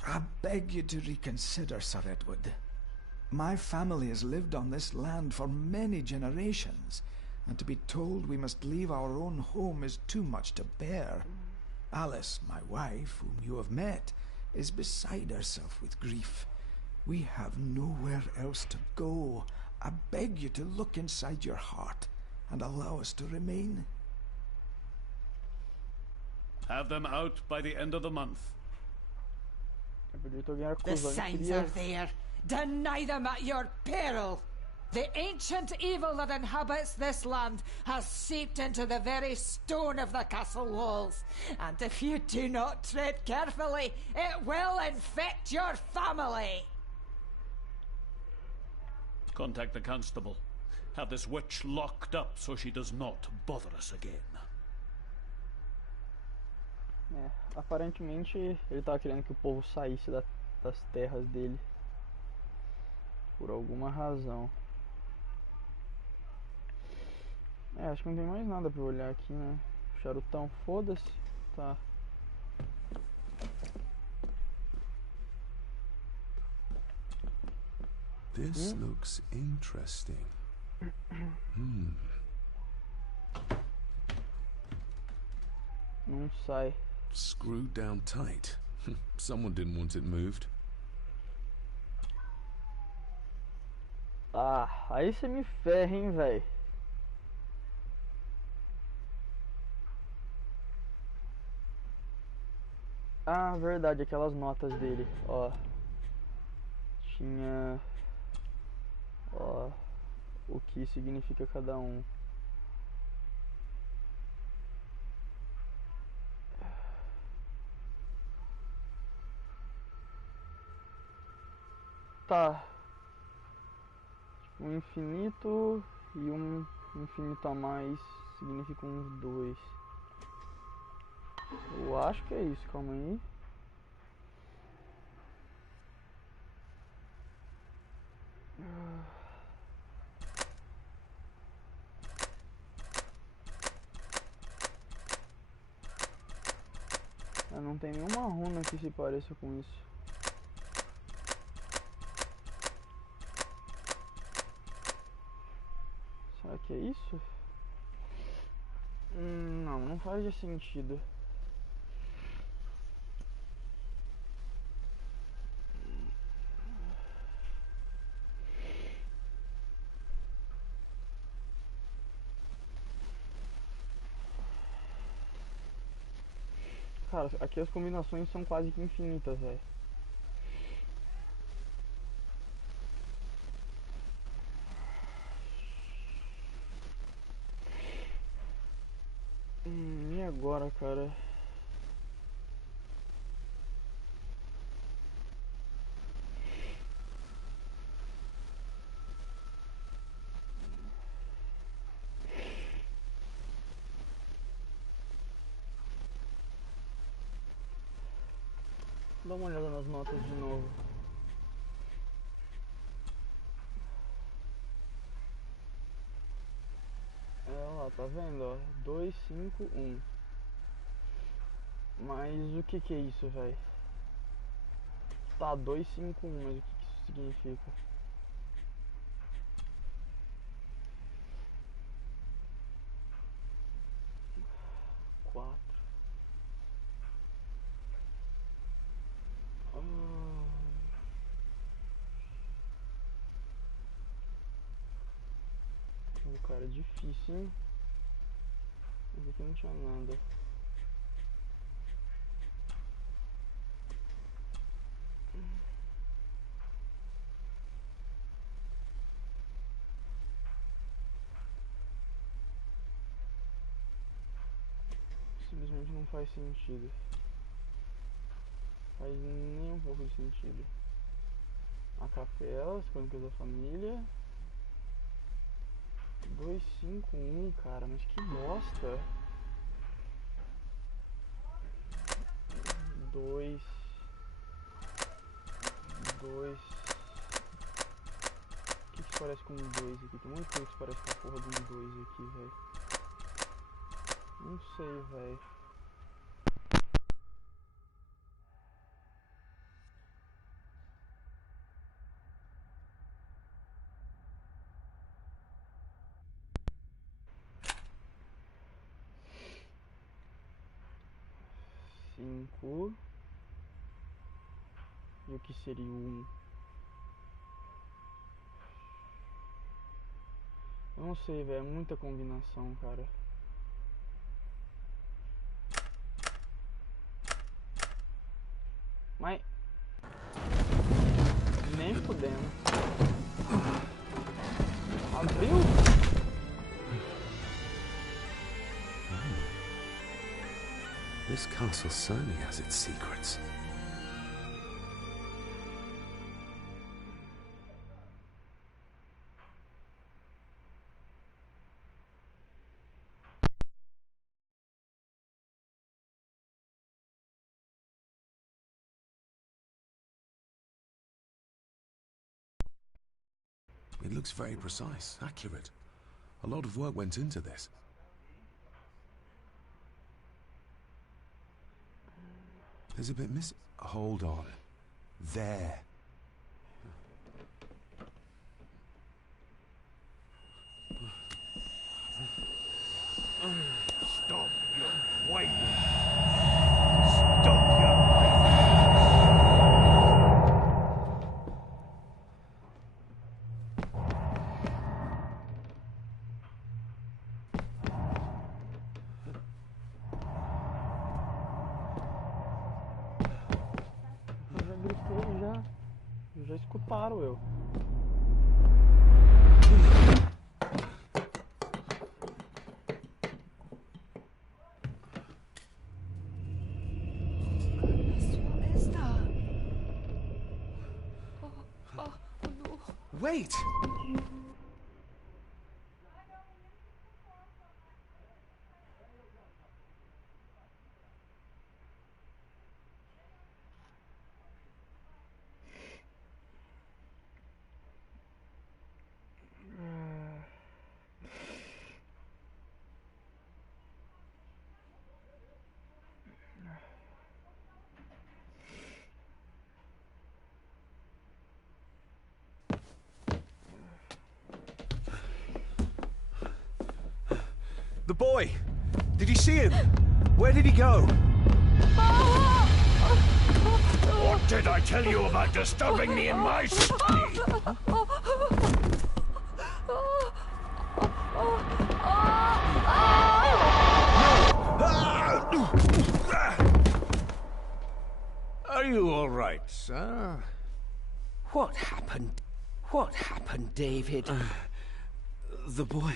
I beg you to reconsider, Sir Edward. My family has lived on this land for many generations, and to be told we must leave our own home is too much to bear. Alice, my wife, whom you have met, is beside herself with grief. We have nowhere else to go. I beg you to look inside your heart and allow us to remain. Have them out by the end of the month. The signs are there. Deny them at your peril. The ancient evil that inhabits this land has seeped into the very stone of the castle walls. And if you do not tread carefully, it will infect your family. Contact the constable. Have this witch locked up so she does not bother us again. Aparentemente ele tava querendo que o povo saísse das terras dele. Por alguma razão. Acho que não tem mais nada pra olhar aqui, né? Charutão, foda-se. Tá. This looks interesting. Não sai. Screwed down tight. Someone didn't want it moved. Aí você me ferra, hein, véi. Verdade, aquelas notas dele, ó. Tinha... Ó... O que significa cada um. Tá. Um infinito e um infinito a mais significam uns 2. Eu acho que é isso, calma aí. Não tem nenhuma runa que se pareça com isso. Será que é isso? Não faz sentido. Cara, aqui as combinações são quase que infinitas, velho. E agora, cara? Dá uma olhada nas notas de novo. Lá, tá vendo, ó? 2, 5, 1. Mas o que é isso, velho? Tá, 2, 5, 1, mas o que isso significa? Cara, difícil, hein? Mas aqui não tinha nada. Simplesmente não faz sentido. Faz nem um pouco de sentido. A capela, as crônicas da família. 2, 5, 1, cara, mas que bosta. 2, 2. O que se parece com um 2 aqui? Tem um monte de coisa que se parece com a porra de um 2 aqui, velho. Não sei, velho. Cinco. E o que seria o 1? Eu não sei, velho. É muita combinação, cara. Mas... nem fudendo. Abriu? This castle certainly has its secrets. It looks very precise, accurate. A lot of work went into this. There's a bit missing. Hold on. There. Stop your whining. Stop your whining. Eu já gritei, já. Já escutaram eu. Wait! The boy! Did you see him? Where did he go? What did I tell you about disturbing me in my study? Are you all right, sir? What happened? What happened, David? The boy.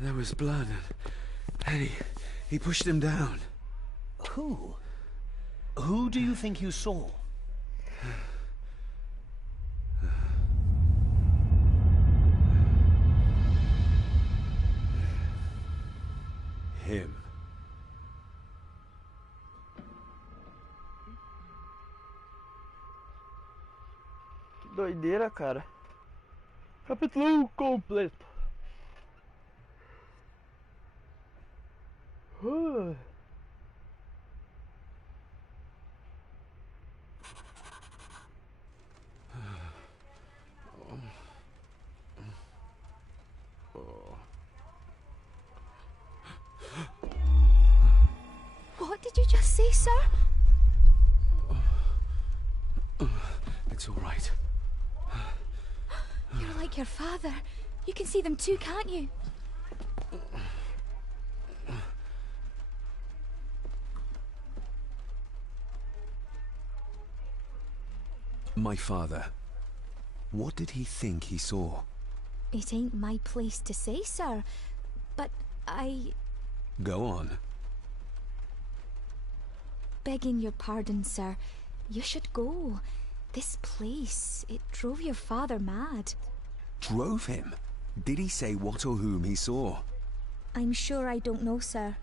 There was blood, and he pushed him down. Who? Who do you think you saw? Him. Que doideira, cara. Capítulo completo. What did you just say, sir? It's all right. You're like your father. You can see them too, can't you? My father. What did he think he saw? It ain't my place to say, sir. But Go on. begging your pardon, sir. You should go. This place, it drove your father mad. Drove him? Did he say what or whom he saw? I'm sure I don't know, sir.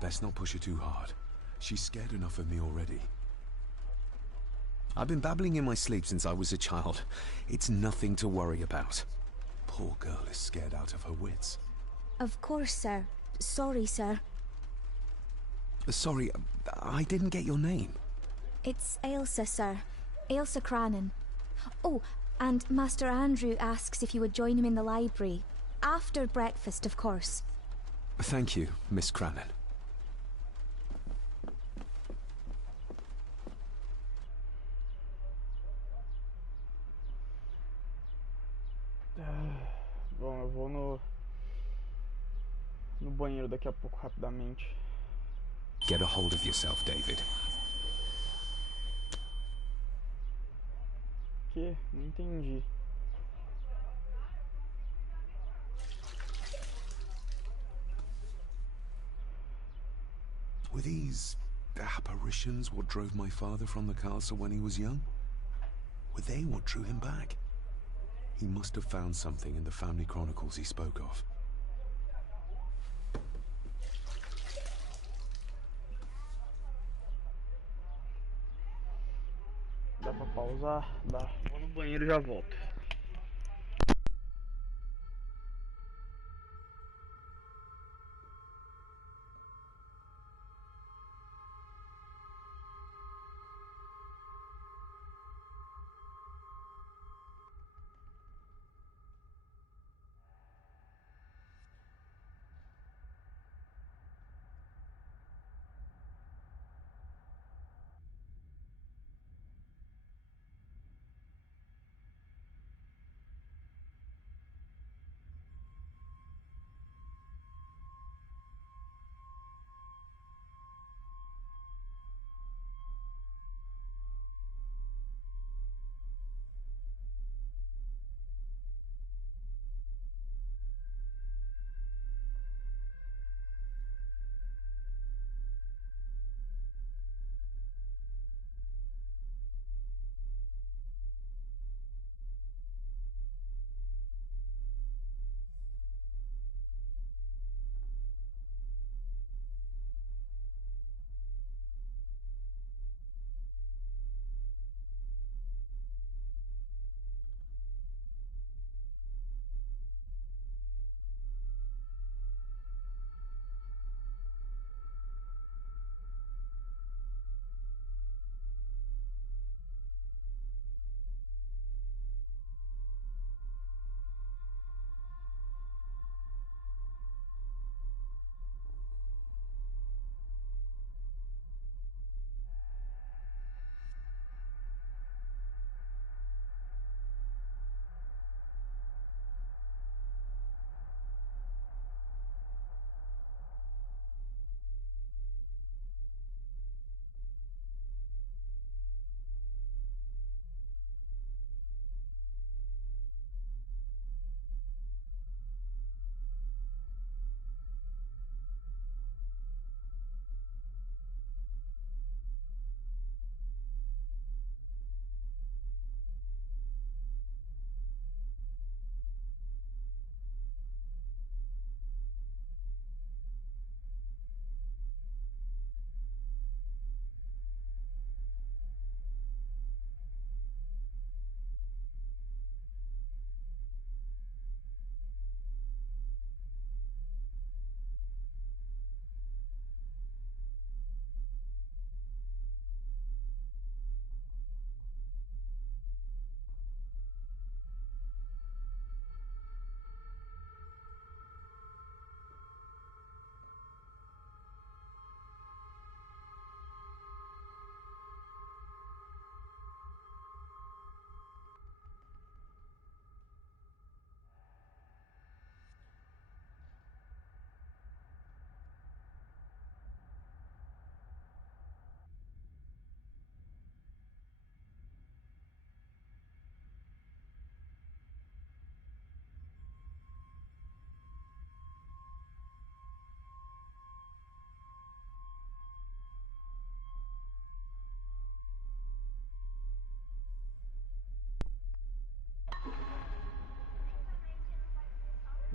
Best not push her too hard. She's scared enough of me already. I've been babbling in my sleep since I was a child. It's nothing to worry about. Poor girl is scared out of her wits. Of course, sir. Sorry, sir. Sorry, I didn't get your name. It's Ailsa, sir. Ailsa Crannan. Oh, and Master Andrew asks if you would join him in the library. After breakfast, of course. Thank you, Miss Crannan. Bom, eu vou no banheiro daqui a pouco, rapidamente. Get a hold of yourself, David. Que? Não entendi. Were these apparitions what drove my father from the castle when he was young? Were they what drew him back? He must have found something in the family chronicles he spoke of. Dá pra pausar? Dá. Vou no banheiro e já volto.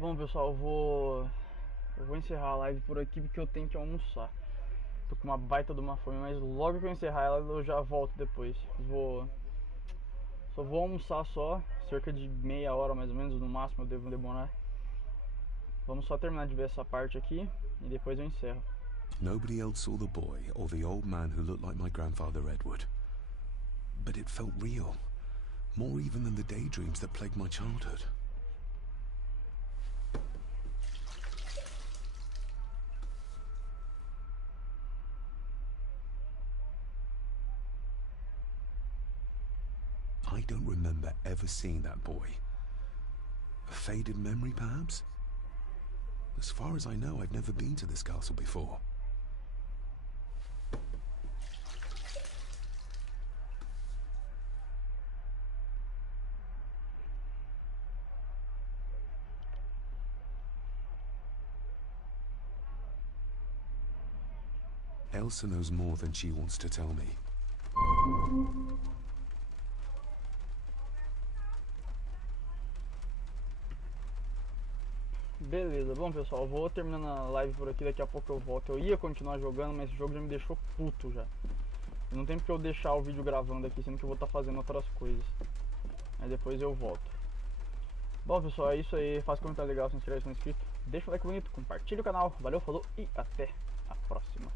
Bom, pessoal, eu vou encerrar a live por aqui porque eu tenho que almoçar. Tô com uma baita de uma fome, mas logo que eu encerrar ela eu já volto depois. Só vou almoçar só, cerca de meia hora mais ou menos, no máximo eu devo demorar. Vamos só terminar de ver essa parte aqui e depois eu encerro. Nobody else saw the boy or the old man who looked like my grandfather Edward. But it felt real, more even than the daydreams that plagued my childhood. I don't remember ever seeing that boy. A faded memory, perhaps? As far as I know, I've never been to this castle before. Elsa knows more than she wants to tell me. Beleza, bom pessoal, eu vou terminando a live por aqui, daqui a pouco eu volto. Eu ia continuar jogando, mas esse jogo já me deixou puto já. Não tem porque eu deixar o vídeo gravando aqui, sendo que eu vou estar fazendo outras coisas. Aí depois eu volto. Bom pessoal, é isso aí, faz comentário legal, se inscreve se não é inscrito, deixa o like bonito, compartilha o canal, valeu, falou e até a próxima.